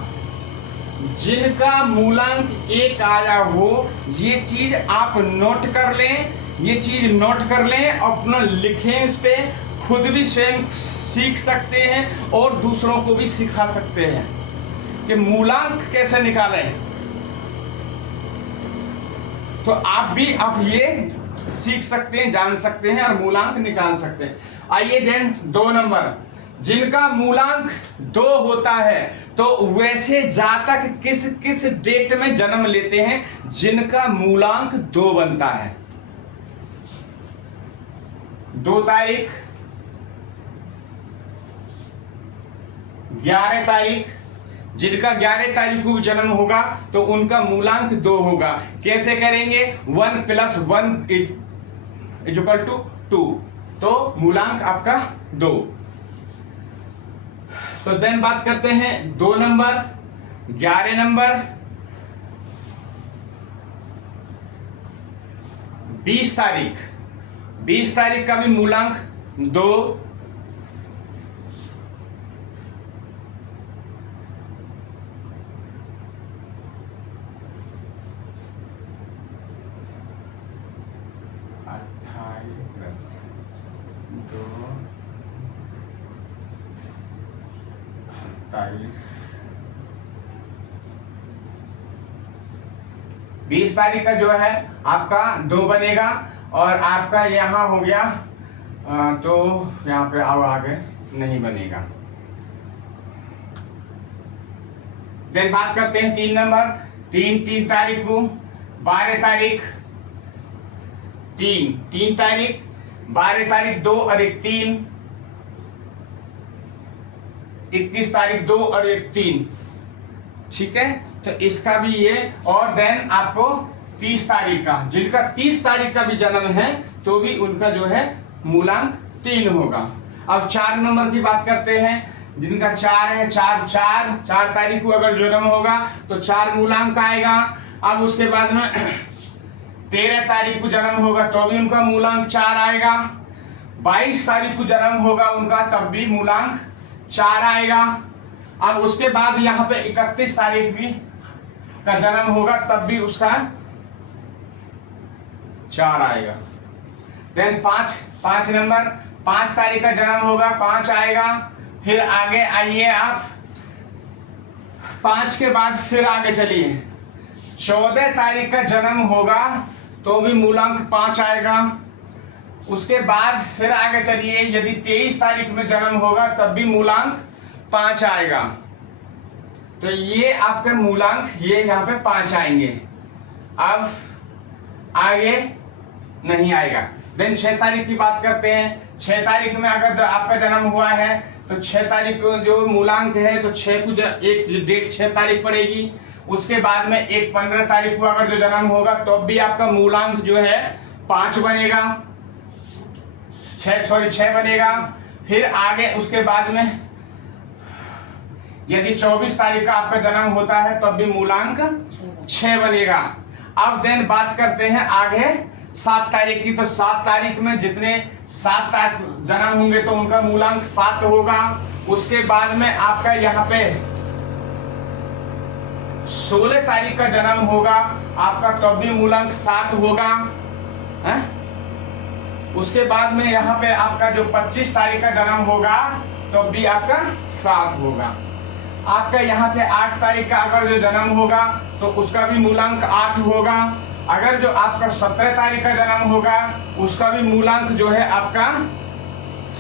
जिनका मूलांक 1 आया हो ये चीज आप नोट कर लें, ये चीज नोट कर लें, अपना लिखें, इस पे खुद भी स्वयं सीख सकते हैं और दूसरों को भी सिखा सकते हैं कि मूलांक कैसे निकालें। तो आप भी अब ये सीख सकते हैं, जान सकते हैं और मूलांक निकाल सकते हैं। आइए देन 2 नंबर, जिनका मूलांक 2 होता है तो वैसे जातक किस किस डेट में जन्म लेते हैं जिनका मूलांक 2 बनता है। 2 तारीख, 11 तारीख, जिनका 11 तारीख को जन्म होगा तो उनका मूलांक 2 होगा। कैसे करेंगे? 1 + 1 = 2, तो मूलांक आपका 2। तो देन बात करते हैं 2 नंबर, 11 नंबर, 20 तारीख। 20 तारीख का भी मूलांक 2। 20 तारीख का जो है आपका 2 बनेगा और आपका यहाँ हो गया तो यहाँ पे अब आगे नहीं बनेगा। देन बात करते हैं 3 नंबर, 3 तारीख को, 12 तारीख, 3 तारीख, 12 तारीख 2 और 1 3, 21 तारीख 2 और 1 3। ठीक है, तो इसका भी ये। और देन आपको 30 तारीख का, जिनका 30 तारीख का भी जन्म है तो भी उनका जो है मूलांक 3 होगा। अब 4 नंबर की बात करते हैं, जिनका 4 है, 4 तारीख को अगर जन्म होगा तो 4 मूलांक आएगा। अब उसके बाद में 13 तारीख को जन्म होगा तो भी उनका मूलांक 4 आएगा। 22 तारीख को जन्म होगा उनका, तब भी मूलांक 4 आएगा। अब उसके बाद यहाँ पे 31 तारीख भी का जन्म होगा, तब भी उसका 4 आएगा। देन 5 नंबर 5 तारीख का जन्म होगा, 5 आएगा। फिर आगे आइए आप, 5 के बाद फिर आगे चलिए, 14 तारीख का जन्म होगा तो भी मूलांक 5 आएगा। उसके बाद फिर आगे चलिए, यदि 23 तारीख में जन्म होगा तब भी मूलांक 5 आएगा। तो ये आपके मूलांक ये यहाँ पे 5 आएंगे। अब आगे नहीं आएगा। देन 6 तारीख की बात करते हैं। 6 तारीख में अगर आपका जन्म हुआ है तो 6 तारीख को जो मूलांक है तो 6 को एक डेट 6 तारीख पड़ेगी। उसके बाद में एक 15 तारीख को अगर जो जन्म होगा तो भी आपका मूलांक जो है 5 बनेगा, 6 बनेगा। फिर आगे उसके बाद में यदि 24 तारीख का आपका जन्म होता है तब भी मूलांक 6 बनेगा। अब देन बात करते हैं आगे 7 तारीख की। तो 7 तारीख में जितने 7 तारीख जन्म होंगे तो उनका मूलांक 7 होगा। उसके बाद में आपका यहाँ पे 16 तारीख का जन्म होगा आपका, तब भी मूलांक 7 होगा है? उसके बाद में यहाँ पे आपका जो 25 तारीख का जन्म होगा तब भी आपका 7 होगा। आपका यहाँ पे 8 तारीख का अगर जो जन्म होगा तो उसका भी मूलांक 8 होगा। अगर जो आपका 17 तारीख का जन्म होगा उसका भी मूलांक जो है आपका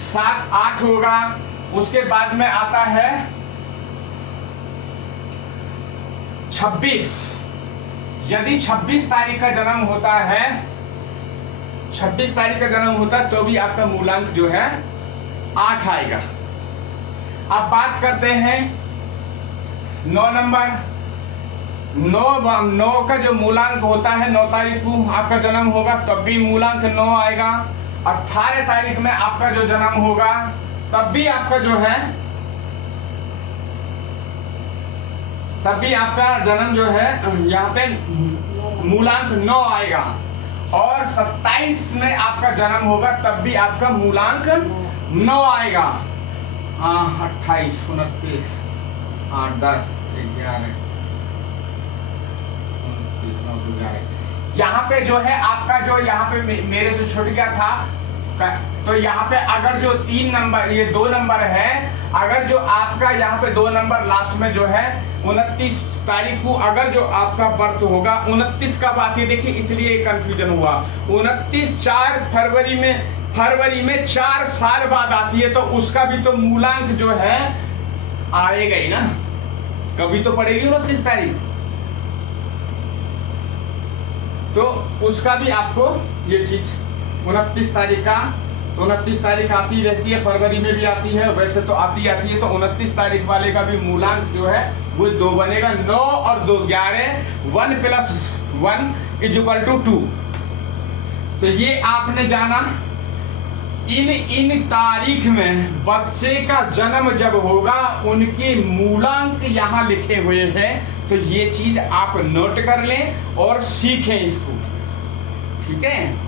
7-8 होगा। उसके बाद में आता है 26। यदि 26 तारीख का जन्म होता है, 26 तारीख का जन्म होता तो भी आपका मूलांक जो है 8 आएगा। अब बात करते हैं 9 नंबर। 9 का जो मूलांक होता है, 9 तारीख को आपका जन्म होगा तब भी मूलांक 9 आएगा। 18 तारीख में आपका जो जन्म होगा तब भी आपका जो है जन्म जो है यहाँ पे मूलांक 9 आएगा। और 27 में आपका जन्म होगा तब भी आपका मूलांक 9 आएगा। 28, 29, 8, 10, 11, 29, यहाँ पे जो है आपका जो यहाँ पे मेरे से छूट गया था, तो यहाँ पे अगर जो 3 नंबर, ये 2 नंबर है, अगर जो आपका यहाँ पे 2 नंबर लास्ट में जो है 29 तारीख को अगर जो आपका बर्थ होगा, 29 कब आती है देखिए, इसलिए कंफ्यूजन हुआ। 29 4 फरवरी में 4 साल बाद आती है, तो उसका भी तो मूलांक जो है आएगा ही ना, कभी तो पड़ेगी 29 तारीख, तो उसका भी आपको ये चीज 29 तारीख आती रहती है, फरवरी में भी आती है, वैसे तो आती है। तो 29 तारीख वाले का भी मूलांक जो है वो 2 बनेगा। 9 और 2 11, 1 + 1 = 2। तो ये आपने जाना। इन तारीख में बच्चे का जन्म जब होगा उनके मूलांक यहाँ लिखे हुए हैं, तो ये चीज आप नोट कर लें और सीखें इसको, ठीक है।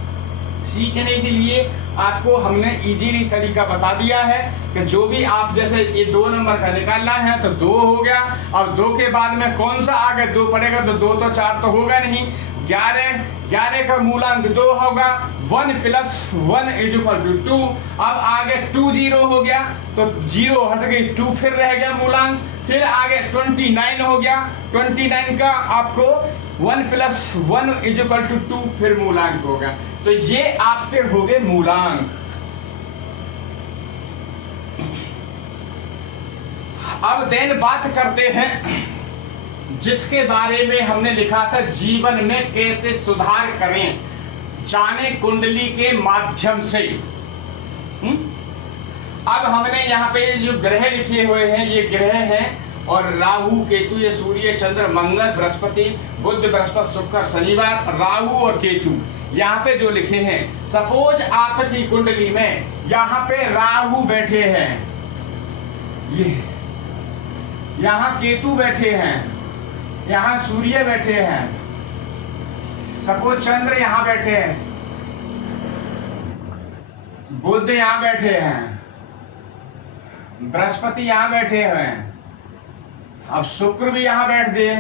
सीखने के लिए आपको हमने इजीली तरीका बता दिया है कि जो भी आप जैसे ये 2 नंबर का निकालना है तो 2 हो गया। अब 2 के बाद में कौन सा आगे 2 पड़ेगा, तो 2 तो 4 तो होगा नहीं। 11 का मूलांक 2 होगा। 1 + 1 = 2। अब आगे 2 0 हो गया, तो 0 हट गई, 2 फिर रह गया मूलांक। फिर आगे 29 हो गया, 29 का आपको 1 + 1 = 2 फिर मूलांक होगा। तो ये आपके हो गए मूलांक। अब देन बात करते हैं जिसके बारे में हमने लिखा था, जीवन में कैसे सुधार करें, जाने कुंडली के माध्यम से। अब हमने यहाँ पे जो ग्रह लिखे हुए हैं, ये ग्रह हैं, और राहु केतु, ये सूर्य चंद्र मंगल बृहस्पति बुध बृहस्पति शुक्र शनिवार, राहु और केतु यहाँ पे जो लिखे हैं। सपोज आपकी कुंडली में यहाँ पे राहु बैठे हैं, ये यहाँ केतु बैठे हैं, यहाँ सूर्य बैठे हैं, सपोज चंद्र यहाँ बैठे हैं, बुध यहाँ बैठे हैं, बृहस्पति यहाँ बैठे हुए हैं, अब शुक्र भी यहाँ बैठ गए,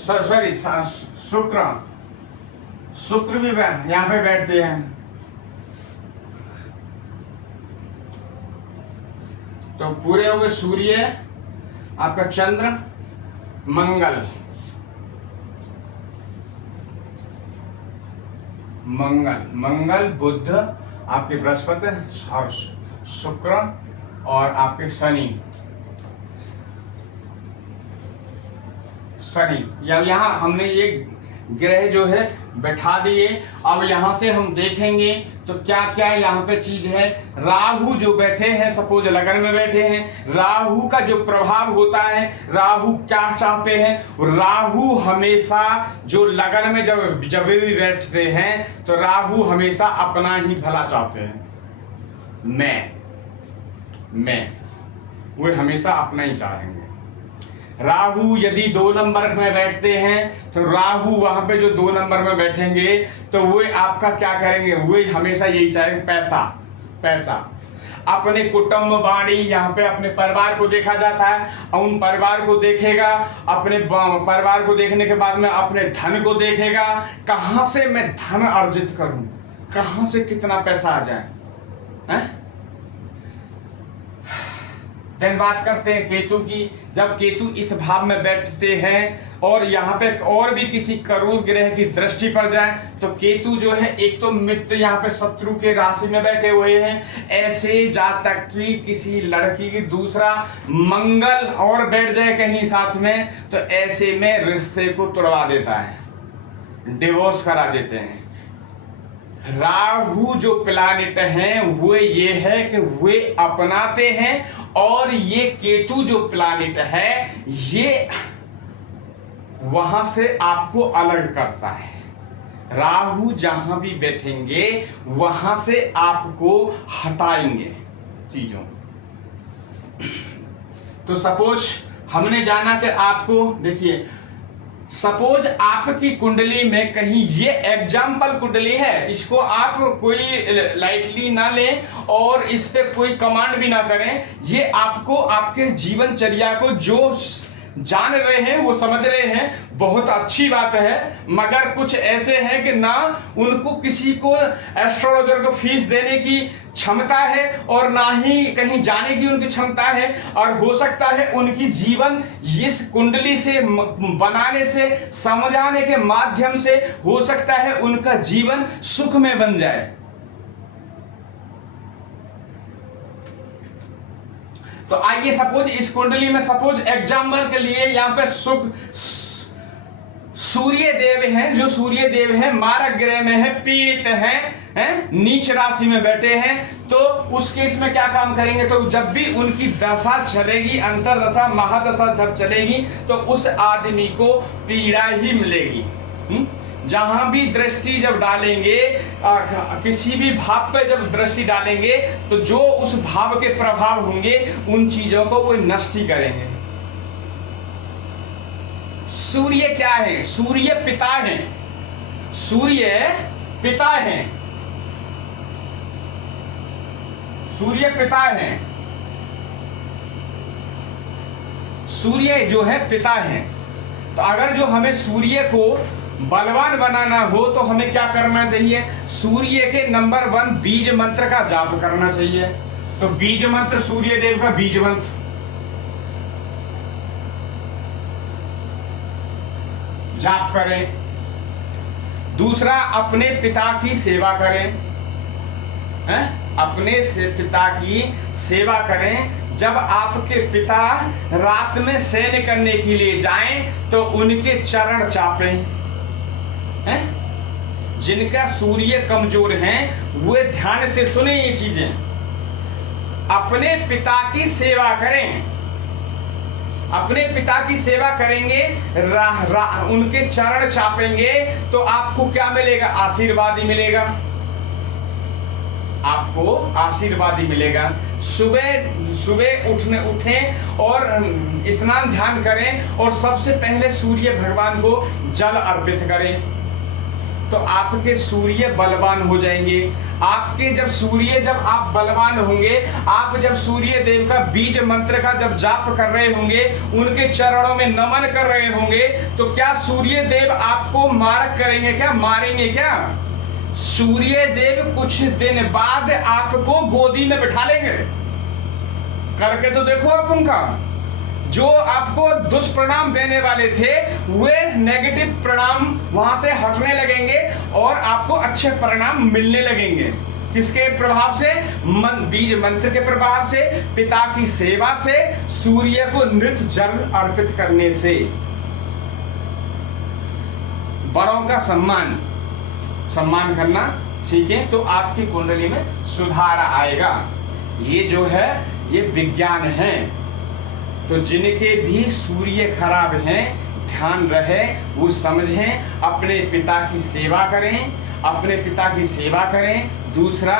सॉरी शुक्र भी यहाँ पे बैठते हैं। तो पूरे हो गए सूर्य, आपका चंद्र, मंगल, बुध, आपके बृहस्पति और शुक्र और आपके शनि या यहाँ हमने ये ग्रह जो है बैठा दिए। अब यहाँ से हम देखेंगे तो क्या क्या यहाँ पे चीज है। राहु जो बैठे हैं, सपोज लगन में बैठे हैं, राहु का जो प्रभाव होता है, राहु क्या चाहते हैं, राहु हमेशा जो लगन में जब भी बैठते हैं तो राहु हमेशा अपना ही भला चाहते हैं। मैं वो हमेशा अपना ही चाहेंगे। राहु यदि 2 नंबर में बैठते हैं तो राहु वहां पे जो 2 नंबर में बैठेंगे तो वो आपका क्या करेंगे, वो हमेशा यही चाहेंगे, पैसा। अपने कुटुंब बाड़ी, यहाँ पे अपने परिवार को देखा जाता है, उन परिवार को देखेगा, अपने परिवार को देखने के बाद में अपने धन को देखेगा, कहाँ से मैं धन अर्जित करूं, कहाँ से कितना पैसा आ जाए, हैं? देन बात करते हैं केतु की। जब केतु इस भाव में बैठते हैं और यहाँ पे और भी किसी करोड़ ग्रह की दृष्टि पड़ जाए तो केतु जो है, एक तो मित्र यहाँ पे शत्रु के राशि में बैठे हुए हैं, ऐसे जातक की किसी लड़की की दूसरा मंगल और बैठ जाए कहीं साथ में तो ऐसे में रिश्ते को तोड़वा देता है, डिवोर्स करा देते हैं। राहु जो प्लैनेट हैं वो ये है कि वे अपनाते हैं, और ये केतु जो प्लैनेट है ये वहां से आपको अलग करता है। राहु जहां भी बैठेंगे वहां से आपको हटाएंगे चीजों। तो सपोज हमने जाना कि आपको, देखिए सपोज आपकी कुंडली में कहीं, ये एग्जाम्पल कुंडली है, इसको आप कोई लाइटली ना लें और इस पे कोई कमांड भी ना करें। ये आपको आपके जीवनचर्या को जो जान रहे हैं वो समझ रहे हैं, बहुत अच्छी बात है। मगर कुछ ऐसे हैं कि ना उनको किसी को एस्ट्रोलॉजर को फीस देने की क्षमता है और ना ही कहीं जाने की उनकी क्षमता है, और हो सकता है उनकी जीवन इस कुंडली से बनाने से, समझाने के माध्यम से हो सकता है उनका जीवन सुख में बन जाए। तो आइए सपोज इस कुंडली में, सपोज एग्जाम्पल के लिए यहाँ पे सूर्य देव हैं, जो सूर्य देव हैं मारक ग्रह में है, पीड़ित हैं, नीच राशि में बैठे हैं, तो उस केस में क्या काम करेंगे, तो जब भी उनकी दशा चलेगी, अंतरदशा महादशा जब चलेगी तो उस आदमी को पीड़ा ही मिलेगी। जहां भी दृष्टि जब डालेंगे, किसी भी भाव पे जब दृष्टि डालेंगे तो जो उस भाव के प्रभाव होंगे उन चीजों को वो नष्ट ही करेंगे। सूर्य क्या है, सूर्य पिता है, सूर्य पिता है, सूर्य पिता है, सूर्य जो है पिता है। तो अगर जो हमें सूर्य को बलवान बनाना हो तो हमें क्या करना चाहिए, सूर्य के नंबर 1 बीज मंत्र का जाप करना चाहिए। तो बीज मंत्र, सूर्य देव का बीज मंत्र जाप करें। दूसरा, अपने पिता की सेवा करें, अपने से पिता की सेवा करें। जब आपके पिता रात में शयन करने के लिए जाएं तो उनके चरण चापें। जिनका सूर्य कमजोर हैं वो ध्यान से सुने ये चीजें। अपने पिता की सेवा करें, अपने पिता की सेवा करेंगे, उनके चरण चापेंगे तो आपको क्या मिलेगा, आशीर्वाद ही मिलेगा। आपको आपको आशीर्वाद ही मिलेगा। सुबह सुबह उठें और स्नान ध्यान करें और सबसे पहले सूर्य भगवान को जल अर्पित करें, तो आपके सूर्य बलवान हो जाएंगे। आपके जब आप बलवान होंगे, आप जब सूर्य देव का बीज मंत्र का जब जाप कर रहे होंगे, उनके चरणों में नमन कर रहे होंगे, तो क्या सूर्य देव आपको मारेंगे क्या? सूर्य देव कुछ दिन बाद आपको गोदी में बिठा लेंगे। करके तो देखो आप उनका, जो आपको दुष्प्रणाम देने वाले थे वे नेगेटिव प्रणाम वहां से हटने लगेंगे और आपको अच्छे परिणाम मिलने लगेंगे। किसके प्रभाव से? बीज मंत्र के प्रभाव से, पिता की सेवा से, सूर्य को नित जल अर्पित करने से, बड़ों का सम्मान करना सीखें तो आपकी कुंडली में सुधार आएगा। ये जो है ये विज्ञान है। तो जिनके भी सूर्य खराब हैं, ध्यान रहे, वो समझें, अपने पिता की सेवा करें। दूसरा,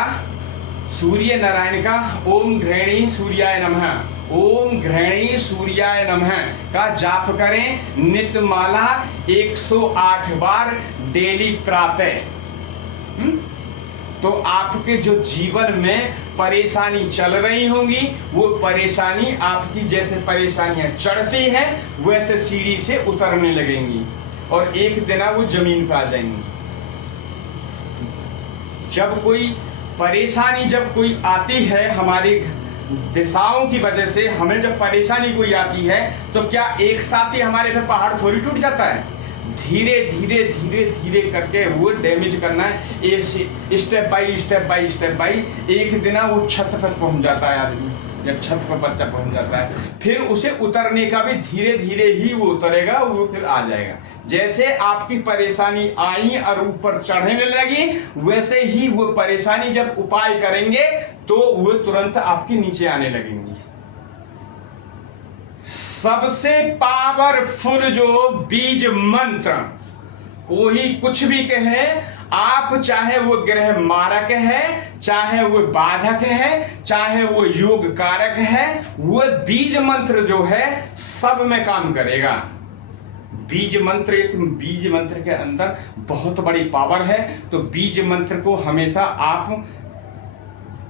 सूर्य नारायण का ओम घृणी सूर्याय नमः का जाप करें। नित्यमाला 108 बार डेली प्रातः। तो आपके जो जीवन में परेशानी चल रही होंगी, वो परेशानी आपकी जैसे परेशानियां चढ़ती हैं वैसे सीढ़ी से उतरने लगेंगी और एक दिन वो जमीन पर आ जाएंगी। जब कोई परेशानी आती है हमारी दिशाओं की वजह से, हमें जब परेशानी कोई आती है तो क्या एक साथ ही हमारे पे पहाड़ थोड़ी टूट जाता है? धीरे धीरे करके वो डैमेज करना है, स्टेप बाई। एक दिन वो छत पर पहुंच जाता है आदमी। जब छत पर बच्चा पहुंच जाता है, फिर उसे उतरने का भी धीरे धीरे ही वो उतरेगा, वो फिर आ जाएगा। जैसे आपकी परेशानी आई और ऊपर चढ़ने लगी, वैसे ही वो परेशानी जब उपाय करेंगे तो वो तुरंत आपके नीचे आने लगेंगी। सबसे पावरफुल जो बीज मंत्र, कोई कुछ भी कहे आप, चाहे वो ग्रह मारक है, चाहे वो बाधक है, चाहे वो योग कारक है, वो बीज मंत्र जो है सब में काम करेगा। बीज मंत्र के अंदर बहुत बड़ी पावर है। तो बीज मंत्र को हमेशा आप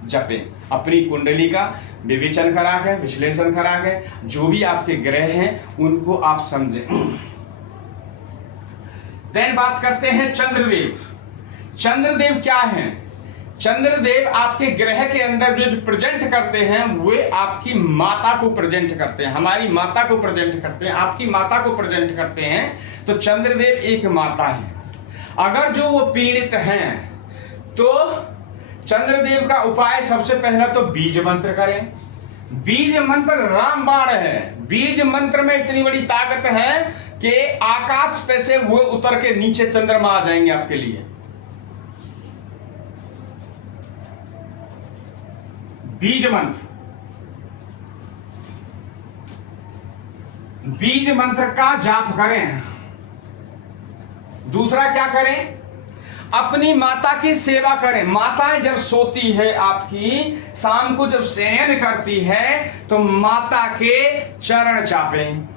जपें, अपनी कुंडली का विवेचन करा के, विश्लेषण करा के, जो भी आपके ग्रह हैं उनको आप समझें। देन बात करते हैं चंद्रदेव। चंद्रदेव क्या हैं? चंद्रदेव आपके ग्रह के अंदर जो प्रेजेंट करते हैं वे आपकी माता को प्रेजेंट करते हैं, हमारी माता को प्रेजेंट करते हैं, आपकी माता को प्रेजेंट करते हैं। तो चंद्रदेव एक माता है। अगर जो वो पीड़ित हैं तो चंद्रदेव का उपाय सबसे पहला तो बीज मंत्र करें। बीज मंत्र रामबाण है। बीज मंत्र में इतनी बड़ी ताकत है कि आकाश पे से वो उतर के नीचे चंद्रमा आ जाएंगे आपके लिए। बीज मंत्र का जाप करें। दूसरा क्या करें? अपनी माता की सेवा करें। माताएं जब सोती है आपकी, शाम को जब शयन करती है तो माता के चरण चापें।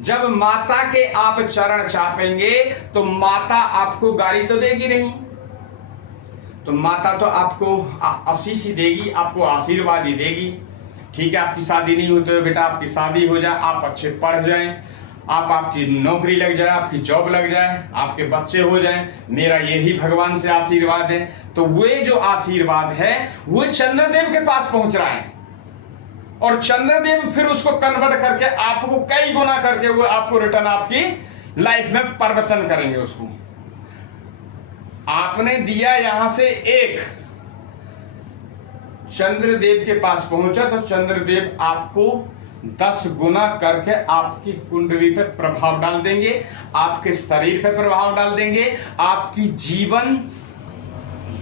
जब माता के आप चरण चापेंगे तो माता आपको गाली तो देगी नहीं, तो माता तो आपको आशीष ही देगी, आपको आशीर्वाद ही देगी। ठीक है, आपकी शादी नहीं होती है बेटा, आपकी शादी हो जाए, आप अच्छे पढ़ जाएं, आपकी नौकरी लग जाए, आपकी जॉब लग जाए, आपके बच्चे हो जाएं, मेरा यही भगवान से आशीर्वाद है। तो वे जो आशीर्वाद है वो चंद्रदेव के पास पहुंच रहा है और चंद्रदेव फिर उसको कन्वर्ट करके आपको कई गुना करके वो आपको रिटर्न आपकी लाइफ में परिवर्तन करेंगे। उसको आपने दिया यहां से एक, चंद्रदेव के पास पहुंचा तो चंद्रदेव आपको 10 गुना करके आपकी कुंडली पे प्रभाव डाल देंगे, आपके शरीर पे प्रभाव डाल देंगे, आपकी जीवन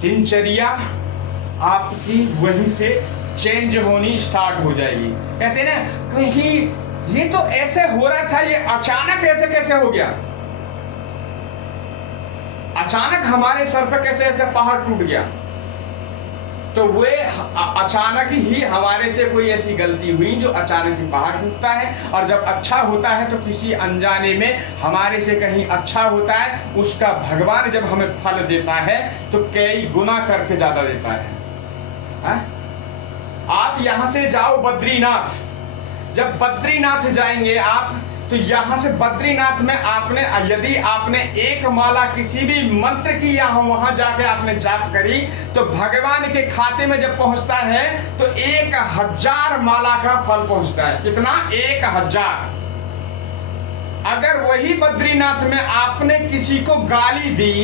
दिनचर्या आपकी वहीं से चेंज होनी स्टार्ट हो जाएगी। कहते हैं ना कहीं ये तो ऐसे हो रहा था, ये अचानक ऐसे कैसे हो गया, अचानक हमारे सर पर कैसे ऐसे पहाड़ टूट गया। तो वे अचानक ही हमारे से कोई ऐसी गलती हुई जो अचानक ही पहाड़ टूटता है, और जब अच्छा होता है तो किसी अनजाने में हमारे से कहीं अच्छा होता है, उसका भगवान जब हमें फल देता है तो कई गुना करके ज्यादा देता है। आप यहां से जाओ बद्रीनाथ, जब बद्रीनाथ जाएंगे आप, तो यहां से बद्रीनाथ में आपने यदि आपने एक माला किसी भी मंत्र की यहाँ वहां जाके आपने जाप करी, तो भगवान के खाते में जब पहुंचता है तो 1000 माला का फल पहुंचता है। कितना? 1000। अगर वही बद्रीनाथ में आपने किसी को गाली दी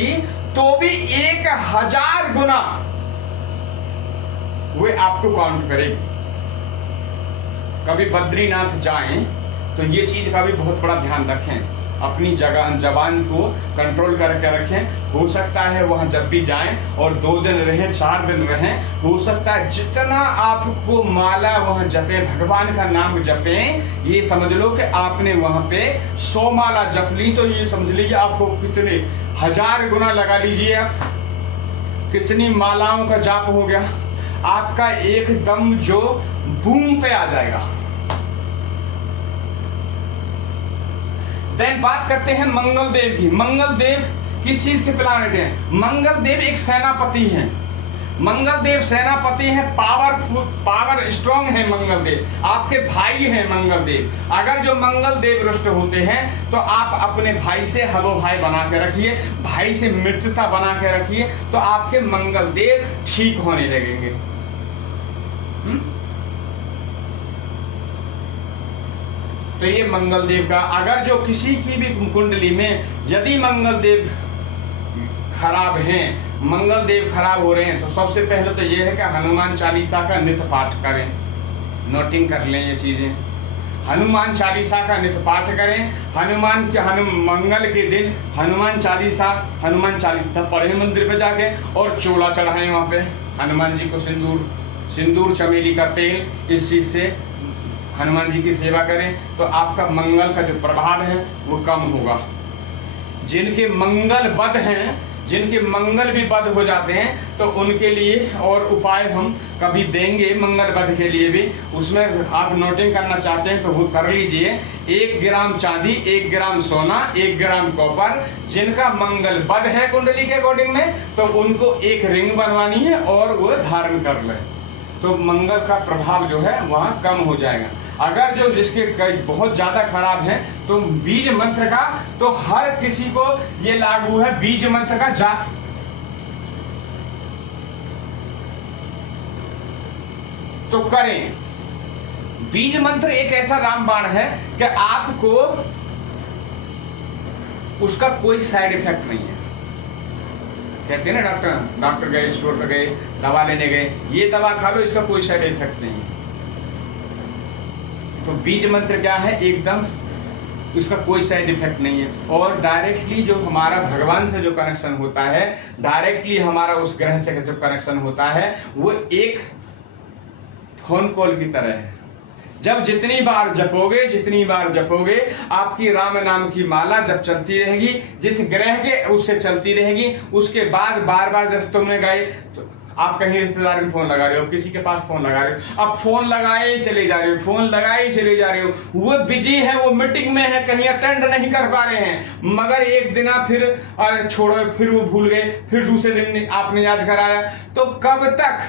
तो भी 1000 गुना वे आपको काउंट करेगी। कभी बद्रीनाथ जाएं तो ये चीज का भी बहुत बड़ा ध्यान रखें, अपनी जगह जबान को कंट्रोल करके रखें। हो सकता है वहां जब भी जाएं और 2 दिन रहें, 4 दिन रहें, हो सकता है जितना आपको माला वहां जपें, भगवान का नाम जपें, ये समझ लो कि आपने वहां पे 100 माला जप ली तो ये समझ लीजिए आपको कितने 1000 गुना लगा लीजिए आप, कितनी मालाओं का जाप हो गया आपका, एकदम जो बूम पे आ जाएगा। देन बात करते हैं मंगल देव की। मंगल देव किस चीज के प्लानेट हैं? मंगल देव एक सेनापति हैं। मंगल देव सेनापति हैं, पावर स्ट्रॉन्ग है मंगल देव, आपके भाई हैं मंगल देव। अगर जो मंगल देव रुष्ट होते हैं तो आप अपने भाई से हलो भाई बना के रखिए, भाई से मित्रता बना के रखिए, तो आपके मंगल देव ठीक होने लगेंगे। तो ये मंगल देव का, अगर जो किसी की भी कुंडली में यदि मंगल देव खराब हैं, मंगल देव खराब हो रहे हैं, तो सबसे पहले तो ये है कि हनुमान चालीसा का नित्य पाठ करें। नोटिंग कर लें ये चीजें, हनुमान चालीसा का नित्य पाठ करें। मंगल के दिन हनुमान चालीसा पढ़े मंदिर पे जाके, और चोला चढ़ाएं वहां पे हनुमान जी को, सिंदूर चमेली का तेल, इस चीज से हनुमान जी की सेवा करें तो आपका मंगल का जो प्रभाव है वो कम होगा। जिनके मंगल बद हैं, जिनके मंगल भी बद हो जाते हैं, तो उनके लिए और उपाय हम कभी देंगे मंगल बद के लिए भी। उसमें आप नोटिंग करना चाहते हैं तो वो कर लीजिए। 1 ग्राम चांदी, 1 ग्राम सोना, 1 ग्राम कॉपर, जिनका मंगल बद है कुंडली के अकॉर्डिंग में, तो उनको एक रिंग बनवानी है और वो धारण कर लें, तो मंगल का प्रभाव जो है वहाँ कम हो जाएगा। अगर जो जिसके कई बहुत ज्यादा खराब है तो बीज मंत्र का, तो हर किसी को ये लागू है, बीज मंत्र का जाप तो करें। बीज मंत्र एक ऐसा रामबाण है कि आपको उसका कोई साइड इफेक्ट नहीं है। कहते हैं ना डॉक्टर गए, स्टोर पे गए, दवा लेने गए, ये दवा खा लो, इसका कोई साइड इफेक्ट नहीं है। तो बीज मंत्र क्या है? एकदम उसका कोई साइड इफेक्ट नहीं है, और डायरेक्टली जो हमारा भगवान से जो कनेक्शन होता है, डायरेक्टली हमारा उस ग्रह से जो कनेक्शन होता है, वो एक फोन कॉल की तरह है। जब जितनी बार जपोगे आपकी राम नाम की माला जब चलती रहेगी, जिस ग्रह के उससे चलती रहेगी, उसके बाद बार बार जैसे तुमने गाए, तो आप कहीं रिश्तेदार में फोन लगा रहे हो, किसी के पास फोन लगा रहे हो, अब फोन लगाए चले जा रहे हो, वो बिजी है, वो मीटिंग में है, कहीं अटेंड नहीं कर पा रहे हैं, मगर एक दिन फिर छोड़ो, फिर वो भूल गए, फिर दूसरे दिन आपने याद कराया, तो कब तक?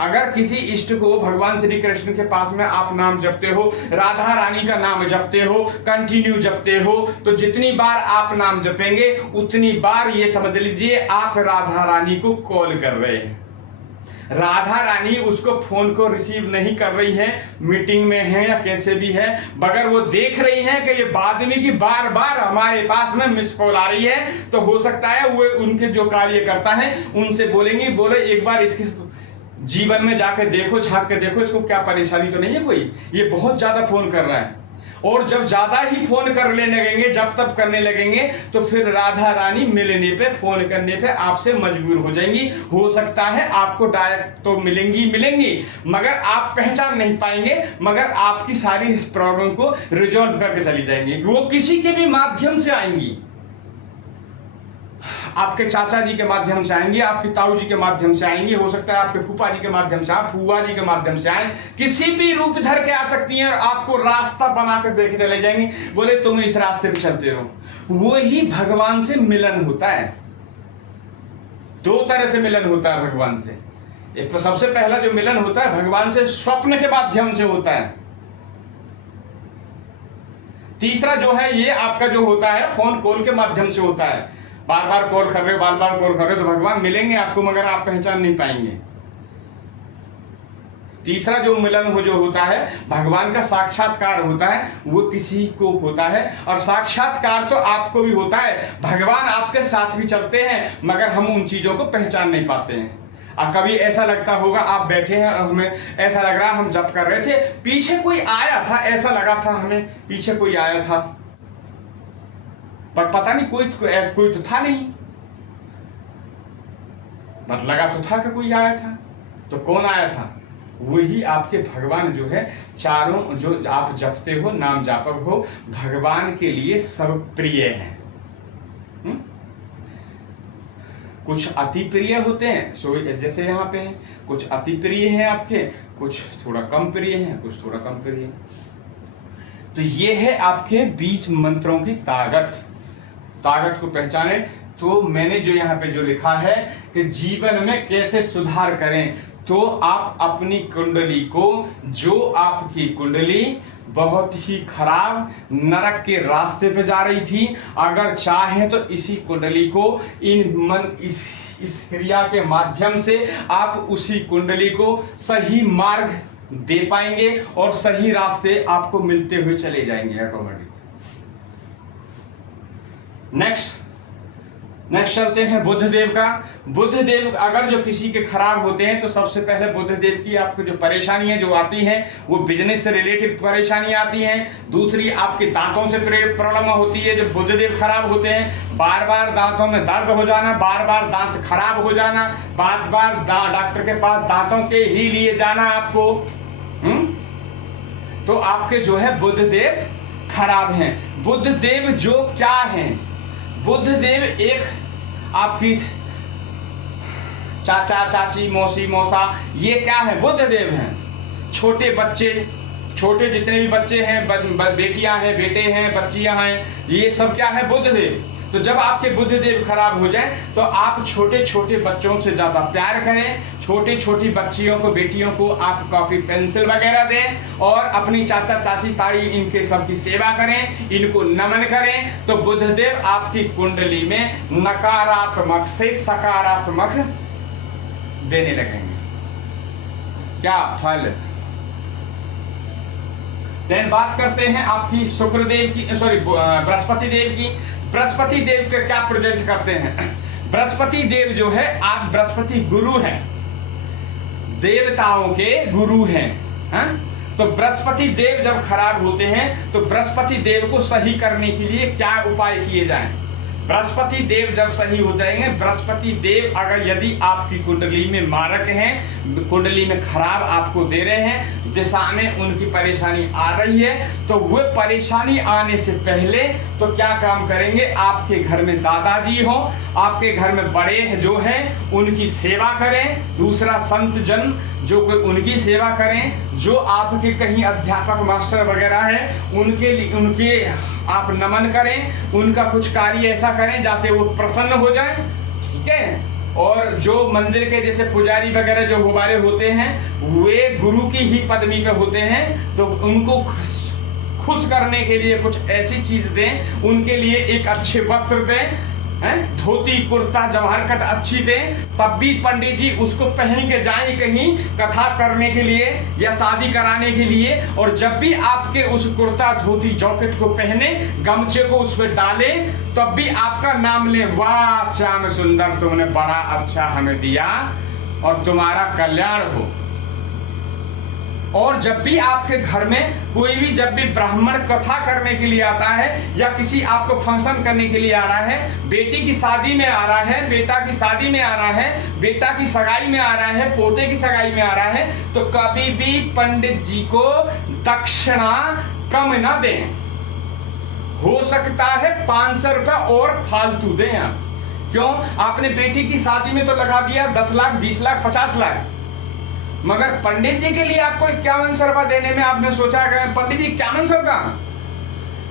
अगर किसी इष्ट को भगवान श्री कृष्ण के पास में आप नाम जपते हो, राधा रानी का नाम जपते हो, कंटिन्यू जपते हो, तो जितनी बार आप नाम जपेंगे उतनी बार ये समझ लीजिए आप राधा रानी को कॉल कर रहे हैं। राधा रानी उसको फोन को रिसीव नहीं कर रही है, मीटिंग में है या कैसे भी है, मगर वो देख रही है कि ये आदमी की बार बार हमारे पास में मिस कॉल आ रही है, तो हो सकता है वो उनके जो कार्यकर्ता है उनसे बोलेंगे, बोले एक बार इसकी जीवन में जाके देखो, झांक के देखो, इसको क्या परेशानी तो नहीं है कोई, ये बहुत ज्यादा फोन कर रहा है। और जब ज्यादा ही फोन कर लेने लगेंगे, जब तब करने लगेंगे, तो फिर राधा रानी मिलने पे, फोन करने पे आपसे मजबूर हो जाएंगी। हो सकता है आपको डायरेक्ट तो मिलेंगी, मगर आप पहचान नहीं पाएंगे, मगर आपकी सारी प्रॉब्लम को रिजॉल्व करके चली जाएंगी, वो किसी के भी माध्यम से आएंगी। आपके चाचा जी के माध्यम से आएंगी, आपकी ताऊ जी के माध्यम से आएंगी, हो सकता है आपके फूफा जी के माध्यम से, आप फूफा जी के माध्यम से आए, किसी भी रूप धर के आ सकती हैं और आपको रास्ता बना कर देखे चले जाएंगे, बोले तुम इस रास्ते पे चलते रहो। वो ही भगवान से मिलन होता है। दो तरह से मिलन होता है भगवान से। एक तो सबसे पहला जो मिलन होता है भगवान से स्वप्न के माध्यम से होता है। तीसरा जो है ये आपका जो होता है फोन कॉल के माध्यम से होता है। बार बार कॉल कर रहे हो, बार बार कॉल कर रहे हो, तो भगवान मिलेंगे आपको मगर आप पहचान नहीं पाएंगे। तीसरा जो मिलन हो जो होता है भगवान का साक्षात्कार होता है, वो किसी को होता है। और साक्षात्कार तो आपको भी होता है, भगवान आपके साथ भी चलते हैं मगर हम उन चीजों को पहचान नहीं पाते हैं। कभी ऐसा लगता होगा आप बैठे हैं और हमें ऐसा लग रहा हम जप कर रहे थे, पीछे कोई आया था, ऐसा लगा था हमें पीछे कोई आया था, पर पता नहीं कोई तो था नहीं, पर लगा तो था कि कोई आया था। तो कौन आया था? वही आपके भगवान जो है, चारों जो आप जपते हो, नाम जापक हो, भगवान के लिए सब प्रिय है। कुछ अति प्रिय होते हैं, सो जैसे यहाँ पे हैं, कुछ अति प्रिय हैं आपके, कुछ थोड़ा कम प्रिय हैं, कुछ थोड़ा कम प्रिय। तो ये है आपके बीज मंत्रों की ताकत को पहचाने। तो मैंने जो यहाँ पे जो लिखा है कि जीवन में कैसे सुधार करें, तो आप अपनी कुंडली को, जो आपकी कुंडली बहुत ही खराब नरक के रास्ते पे जा रही थी, अगर चाहें तो इसी कुंडली को इस क्रिया के माध्यम से आप उसी कुंडली को सही मार्ग दे पाएंगे और सही रास्ते आपको मिलते हुए चले जाएंगे ऑटोमेटिक। नेक्स्ट चलते हैं बुद्धदेव का। बुद्धदेव अगर जो किसी के खराब होते हैं तो सबसे पहले बुद्धदेव की आपको जो परेशानियां जो आती हैं वो बिजनेस से रिलेटेड परेशानियां आती हैं। दूसरी आपके दांतों से प्रॉब्लम होती है। जब बुद्धदेव खराब होते हैं, बार बार दांतों में दर्द हो जाना, बार बार दांत खराब हो जाना, बार बार डॉक्टर के पास दांतों के ही लिए जाना आपको, तो आपके जो है बुद्धदेव खराब हैं। बुद्धदेव जो क्या हैं? बुद्धदेव एक आपकी चाचा चाची मौसी मौसा, ये क्या है? बुद्धदेव हैं। छोटे बच्चे, छोटे जितने भी बच्चे हैं, बेटियां हैं, बेटे हैं, बच्चियां हैं, ये सब क्या है? बुद्धदेव। तो जब आपके बुद्धदेव खराब हो जाए तो आप छोटे छोटे बच्चों से ज़्यादा प्यार करें, छोटी छोटी बच्चियों को, बेटियों को आप कॉपी पेंसिल वगैरह दें और अपनी चाचा चाची ताई इनके सबकी सेवा करें, इनको नमन करें, तो बुद्धदेव आपकी कुंडली में नकारात्मक से सकारात्मक देने लगेंगे। क्या फल? देन बात करते हैं आपकी शुक्रदेव की, सॉरी बृहस्पति देव की। बृहस्पति देव के क्या प्रेजेंट करते हैं? बृहस्पति देव जो है, आप बृहस्पति गुरु हैं, देवताओं के गुरु हैं, हाँ? तो बृहस्पति देव जब खराब होते हैं तो बृहस्पति देव को सही करने के लिए क्या उपाय किए जाएं? बृहस्पति देव जब सही हो जाएंगे, बृहस्पति देव अगर यदि आपकी कुंडली में मारक हैं, कुंडली में खराब आपको दे रहे हैं, दिशा में उनकी परेशानी आ रही है, तो वो परेशानी आने से पहले तो क्या काम करेंगे? आपके घर में दादाजी हो, आपके घर में बड़े जो हैं उनकी सेवा करें। दूसरा संत जन जो कोई उनकी सेवा करें। जो आपके कहीं अध्यापक मास्टर वगैरह हैं उनके आप नमन करें, उनका कुछ कार्य ऐसा करें जाते वो प्रसन्न हो जाए, ठीक है। और जो मंदिर के जैसे पुजारी वगैरह जो हमारे होते हैं वे गुरु की ही पदवी पे होते हैं, तो उनको खुश करने के लिए कुछ ऐसी चीज दें, उनके लिए एक अच्छे वस्त्र दें, धोती कुर्ता जवाहर कट अच्छी दें, तब भी पंडित जी उसको पहन के जाएं कहीं कथा करने के लिए या शादी कराने के लिए। और जब भी आपके उस कुर्ता धोती जैकेट को पहने, गमछे को उस पर डालें, तब भी आपका नाम लें, वाह श्याम सुंदर तुमने बड़ा अच्छा हमें दिया और तुम्हारा कल्याण हो। और जब भी आपके घर में कोई भी जब भी ब्राह्मण कथा करने के लिए आता है या किसी आपको फंक्शन करने के लिए आ रहा है, बेटी की शादी में आ रहा है, बेटा की शादी में आ रहा है, बेटा की सगाई में आ रहा है, पोते की सगाई में आ रहा है, तो कभी भी पंडित जी को दक्षिणा कम ना दें। हो सकता है 500 रुपये और फालतू दें आप, क्यों? आपने बेटी की शादी में तो लगा दिया 10 लाख, 20 लाख, 50 लाख, मगर पंडित जी के लिए आपको 51 रुपया देने में आपने सोचा कि पंडित जी 51 रुपया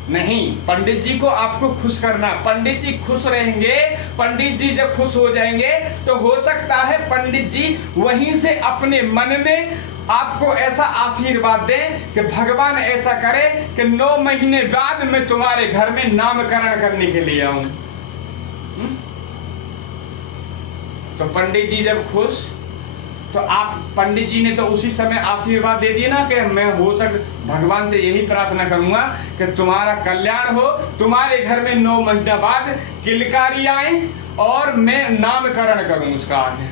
नहीं, पंडित जी को आपको खुश करना। पंडित जी खुश रहेंगे, पंडित जी जब खुश हो जाएंगे तो हो सकता है पंडित जी वहीं से अपने मन में आपको ऐसा आशीर्वाद दें कि भगवान ऐसा करे कि 9 महीने बाद मैं तुम्हारे घर में नामकरण करने के लिए आऊं। तो पंडित जी जब खुश, तो आप पंडित जी ने तो उसी समय आशीर्वाद दे दिए ना कि मैं हो सक भगवान से यही प्रार्थना करूंगा कि तुम्हारा कल्याण हो, तुम्हारे घर में 9 महीना बाद किलकारी आए और मैं नामकरण करूं उसका आगे।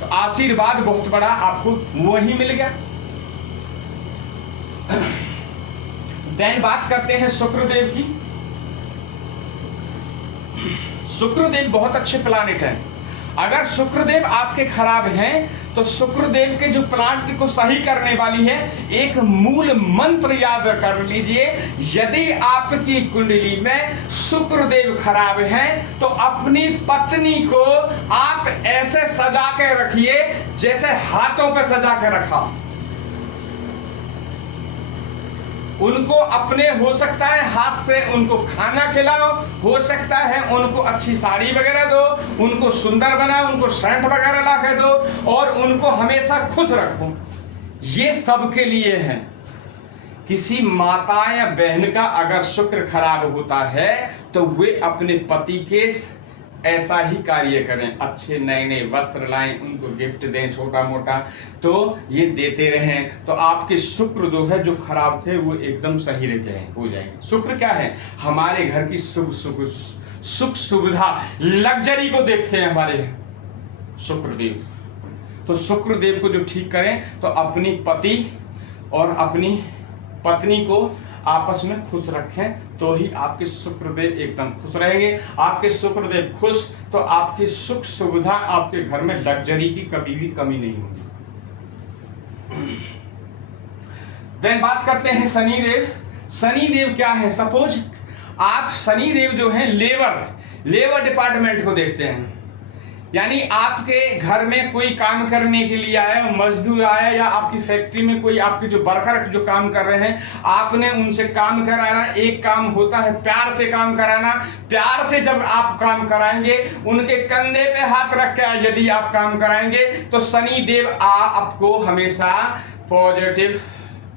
तो आशीर्वाद बहुत बड़ा आपको वही मिल गया। देन बात करते हैं शुक्रदेव की। शुक्रदेव बहुत अच्छे प्लानिट हैं। अगर शुक्रदेव आपके खराब हैं तो शुक्रदेव के जो प्लांट को सही करने वाली है एक मूल मंत्र याद कर लीजिए। यदि आपकी कुंडली में शुक्रदेव खराब हैं तो अपनी पत्नी को आप ऐसे सजा के रखिए जैसे हाथों पे सजा के रखा। उनको अपने हो सकता है हाथ से उनको खाना खिलाओ, हो सकता है उनको अच्छी साड़ी वगैरह दो, उनको सुंदर बनाओ, उनको सेंट वगैरह ला के दो और उनको हमेशा खुश रखो। ये सबके लिए है। किसी माता या बहन का अगर शुक्र खराब होता है तो वे अपने पति के ऐसा ही कार्य करें, अच्छे नए नए वस्त्र लाएं, उनको गिफ्ट दें छोटा मोटा, तो ये देते रहें तो आपके शुक्र जो है जो खराब थे वो एकदम सही रह जाए हो जाएंगे। शुक्र क्या है? हमारे घर की सुख सुविधा, लग्जरी को देखते हैं हमारे शुक्रदेव। तो शुक्रदेव को जो ठीक करें तो अपनी पति और अपनी पत्नी को आपस में खुश रखें तो ही आपके शुक्रदेव एकदम खुश रहेंगे। आपके शुक्रदेव खुश तो आपकी सुख सुविधा, आपके घर में लग्जरी की कभी भी कमी नहीं होगी। देन बात करते हैं शनिदेव। शनिदेव क्या है? सपोज आप शनिदेव जो है लेबर डिपार्टमेंट को देखते हैं, यानी आपके घर में कोई काम करने के लिए आया, मजदूर आया, या आपकी फैक्ट्री में कोई आपके जो वर्कर जो काम कर रहे हैं आपने उनसे काम कराना। एक काम होता है प्यार से काम कराना। प्यार से जब आप काम कराएंगे, उनके कंधे पे हाथ रख के यदि आप काम कराएंगे तो शनिदेव आपको हमेशा पॉजिटिव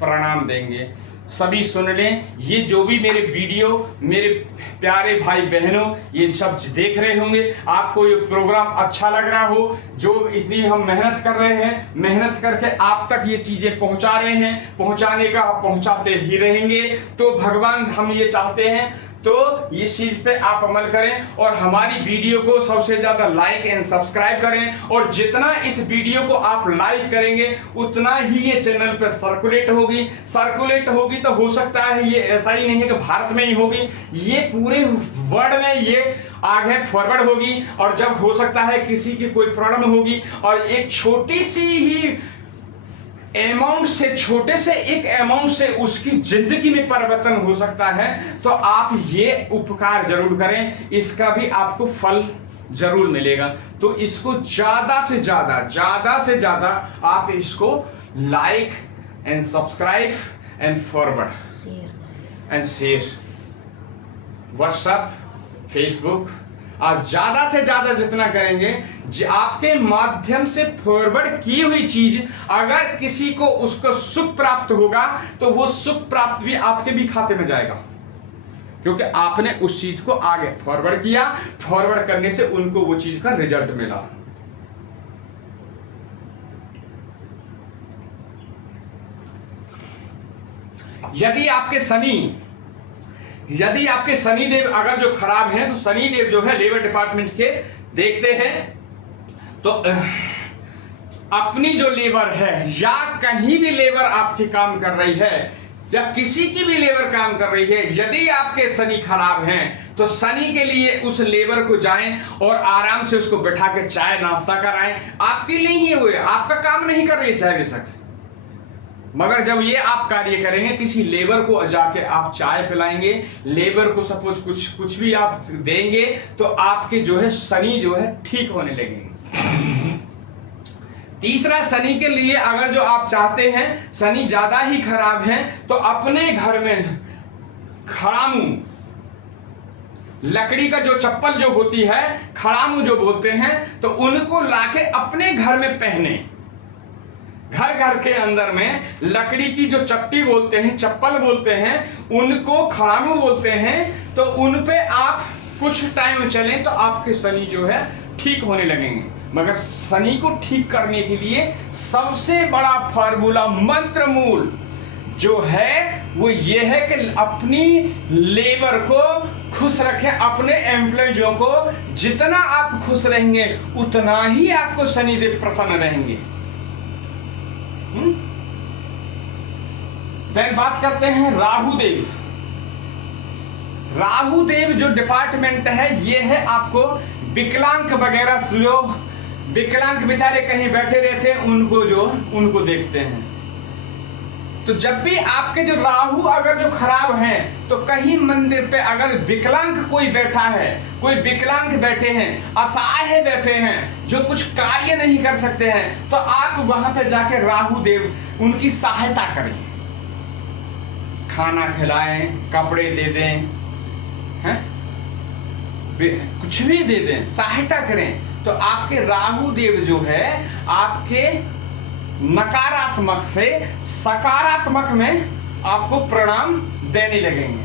परिणाम देंगे। सभी सुन लें, ये जो भी मेरे वीडियो मेरे प्यारे भाई बहनों ये सब देख रहे होंगे, आपको ये प्रोग्राम अच्छा लग रहा हो, जो इसलिए हम मेहनत कर रहे हैं, मेहनत करके आप तक ये चीजें पहुंचा रहे हैं, पहुंचाने का पहुंचाते ही रहेंगे। तो भगवान हम ये चाहते हैं तो इस चीज पे आप अमल करें और हमारी वीडियो को सबसे ज्यादा लाइक एंड सब्सक्राइब करें। और जितना इस वीडियो को आप लाइक करेंगे उतना ही ये चैनल पे सर्कुलेट होगी तो हो सकता है ये ऐसा ही नहीं है कि भारत में ही होगी, ये पूरे वर्ल्ड में ये आगे फॉरवर्ड होगी। और जब हो सकता है किसी की कोई प्रॉब्लम होगी और एक छोटी सी ही अमाउंट से, छोटे से एक अमाउंट से उसकी जिंदगी में परिवर्तन हो सकता है, तो आप ये उपकार जरूर करें, इसका भी आपको फल जरूर मिलेगा। तो इसको ज्यादा से ज्यादा आप इसको like and subscribe and forward and share. WhatsApp, Facebook आप ज्यादा से ज्यादा जितना करेंगे, आपके माध्यम से फॉरवर्ड की हुई चीज अगर किसी को उसको सुख प्राप्त होगा तो वो सुख प्राप्त भी आपके भी खाते में जाएगा, क्योंकि आपने उस चीज को आगे फॉरवर्ड किया। फॉरवर्ड करने से उनको वो चीज का रिजल्ट मिला। यदि आपके शनिदेव अगर जो खराब हैं तो शनिदेव जो है लेबर डिपार्टमेंट के देखते हैं तो अपनी जो लेबर है या कहीं भी लेबर आपकी काम कर रही है या किसी की भी लेबर काम कर रही है, यदि आपके शनि खराब हैं तो शनि के लिए उस लेबर को जाएं और आराम से उसको बैठा के चाय नाश्ता कराएं। आपके लिए ही हुए, आपका काम नहीं कर रही है चाय बेशक, मगर जब ये आप कार्य करेंगे, किसी लेबर को जाके आप चाय पिलाएंगे, लेबर को सपोज कुछ भी आप देंगे, तो आपके जो है शनि जो है ठीक होने लगेंगे। तीसरा, शनि के लिए अगर जो आप चाहते हैं शनि ज्यादा ही खराब है, तो अपने घर में खड़ामू लकड़ी का जो चप्पल जो होती है, खड़ामू जो बोलते हैं, तो उनको लाके अपने घर में पहने। घर के अंदर में लकड़ी की जो चट्टी बोलते हैं, चप्पल बोलते हैं, उनको खड़ामू बोलते हैं, तो उन पे आप कुछ टाइम चलें तो आपके शनि जो है ठीक होने लगेंगे। मगर शनि को ठीक करने के लिए सबसे बड़ा फार्मूला, मंत्र मूल जो है वो ये है कि अपनी लेबर को खुश रखें, अपने एम्प्लॉयजों को जितना आप खुश रहेंगे उतना ही आपको शनिदेव प्रसन्न रहेंगे। देन बात करते हैं राहुदेव। राहुदेव जो डिपार्टमेंट है ये है आपको विकलांग वगैरह, जो विकलांग बेचारे कहीं बैठे रहते हैं उनको देखते हैं। तो जब भी आपके जो राहु अगर जो खराब हैं, तो कहीं मंदिर पे अगर विकलांग कोई बैठा है, कोई विकलांग बैठे हैं, असहाय बैठे हैं, जो कुछ कार्य नहीं कर सकते हैं, तो आप वहां पे जाके राहु देव उनकी सहायता करें, खाना खिलाएं, कपड़े दे दें, हैं, कुछ भी दे दें, सहायता करें, तो आपके राहु देव जो है आपके नकारात्मक से सकारात्मक में आपको परिणाम देने लगेंगे।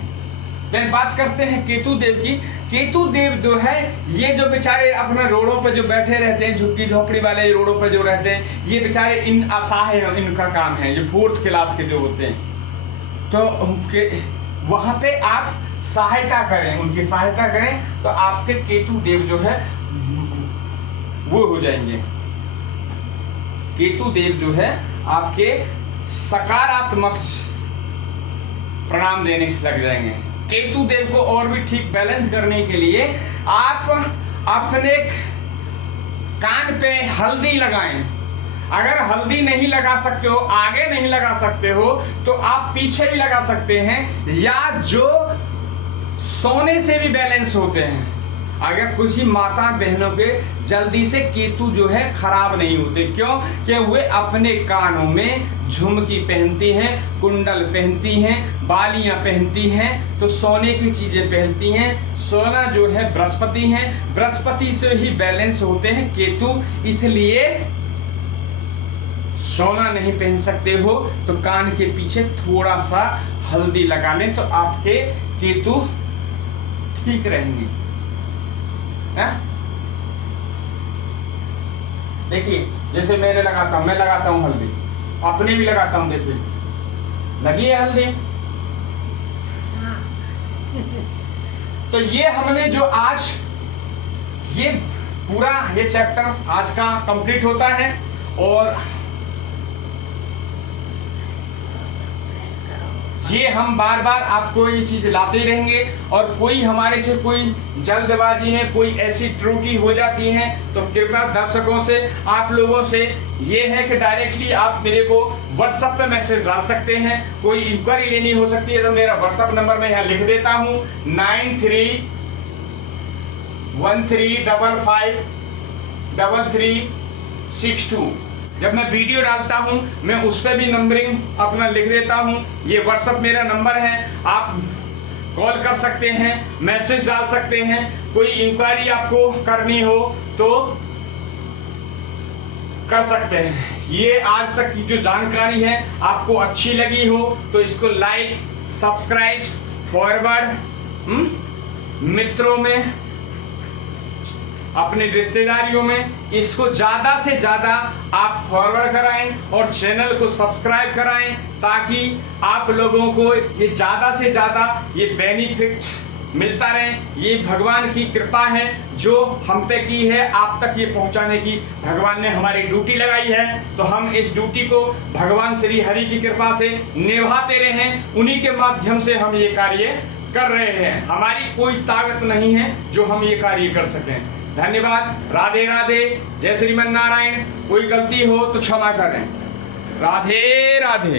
फिर बात करते हैं केतु देव की। केतु देव जो है ये जो बेचारे अपने रोडों पे जो बैठे रहते हैं, झुग्गी झोपड़ी वाले रोडों पे जो रहते हैं, ये बेचारे इन असहाय इनका काम है, ये 4th क्लास के जो होते हैं, तो उनके वहां पे आप सहायता करें, उनकी सहायता करें, तो आपके केतु देव जो है वो हो जाएंगे। केतु देव जो है आपके सकारात्मक प्रणाम देने से लग जाएंगे। केतु देव को और भी ठीक बैलेंस करने के लिए आप अपने कान पे हल्दी लगाएं। अगर हल्दी नहीं लगा सकते हो, आगे नहीं लगा सकते हो, तो आप पीछे भी लगा सकते हैं, या जो सोने से भी बैलेंस होते हैं। अगर कुछ ही माता बहनों के जल्दी से केतु जो है खराब नहीं होते, क्यों? कि वे अपने कानों में झुमकी पहनती हैं, कुंडल पहनती हैं, बालियां पहनती हैं, तो सोने की चीजें पहनती हैं। सोना जो है बृहस्पति हैं, बृहस्पति से ही बैलेंस होते हैं केतु, इसलिए सोना नहीं पहन सकते हो तो कान के पीछे थोड़ा सा हल्दी लगा लें, तो आपके केतु ठीक रहेंगे। देखिए जैसे मैं लगाता हूँ हल्दी, अपने भी लगाता हूँ, देखिए लगी है हल्दी। तो ये हमने जो आज ये पूरा ये चैप्टर आज का कंप्लीट होता है, और ये हम बार बार आपको ये चीज लाते रहेंगे। और कोई हमारे से कोई जल्दबाजी में कोई ऐसी त्रुटि हो जाती है तो कृपया दर्शकों से, आप लोगों से ये है कि डायरेक्टली आप मेरे को व्हाट्सएप पे मैसेज डाल सकते हैं। कोई इंक्वायरी लेनी हो सकती है तो मेरा व्हाट्सएप नंबर मैं यहाँ लिख देता हूँ, 9313553362। जब मैं वीडियो डालता हूं मैं उस पर भी नंबरिंग अपना लिख देता हूं। ये व्हाट्सएप मेरा नंबर है, आप कॉल कर सकते हैं, मैसेज डाल सकते हैं। कोई इंक्वायरी आपको करनी हो तो कर सकते हैं। ये आज तक की जो जानकारी है आपको अच्छी लगी हो तो इसको लाइक, सब्सक्राइब, फॉरवर्ड मित्रों में, अपने रिश्तेदारियों में इसको ज्यादा से ज्यादा आप फॉरवर्ड कराएं और चैनल को सब्सक्राइब कराएं, ताकि आप लोगों को ये ज्यादा से ज्यादा ये बेनिफिट मिलता रहे। ये भगवान की कृपा है जो हम पे की है, आप तक ये पहुंचाने की भगवान ने हमारी ड्यूटी लगाई है। तो हम इस ड्यूटी को भगवान श्री हरि की कृपा से निभाते रहें, उन्हीं के माध्यम से हम ये कार्य कर रहे हैं। हमारी कोई ताकत नहीं है जो हम ये कार्य कर सकें। धन्यवाद। राधे राधे। जय श्रीमन नारायण। कोई गलती हो तो क्षमा करें। राधे राधे।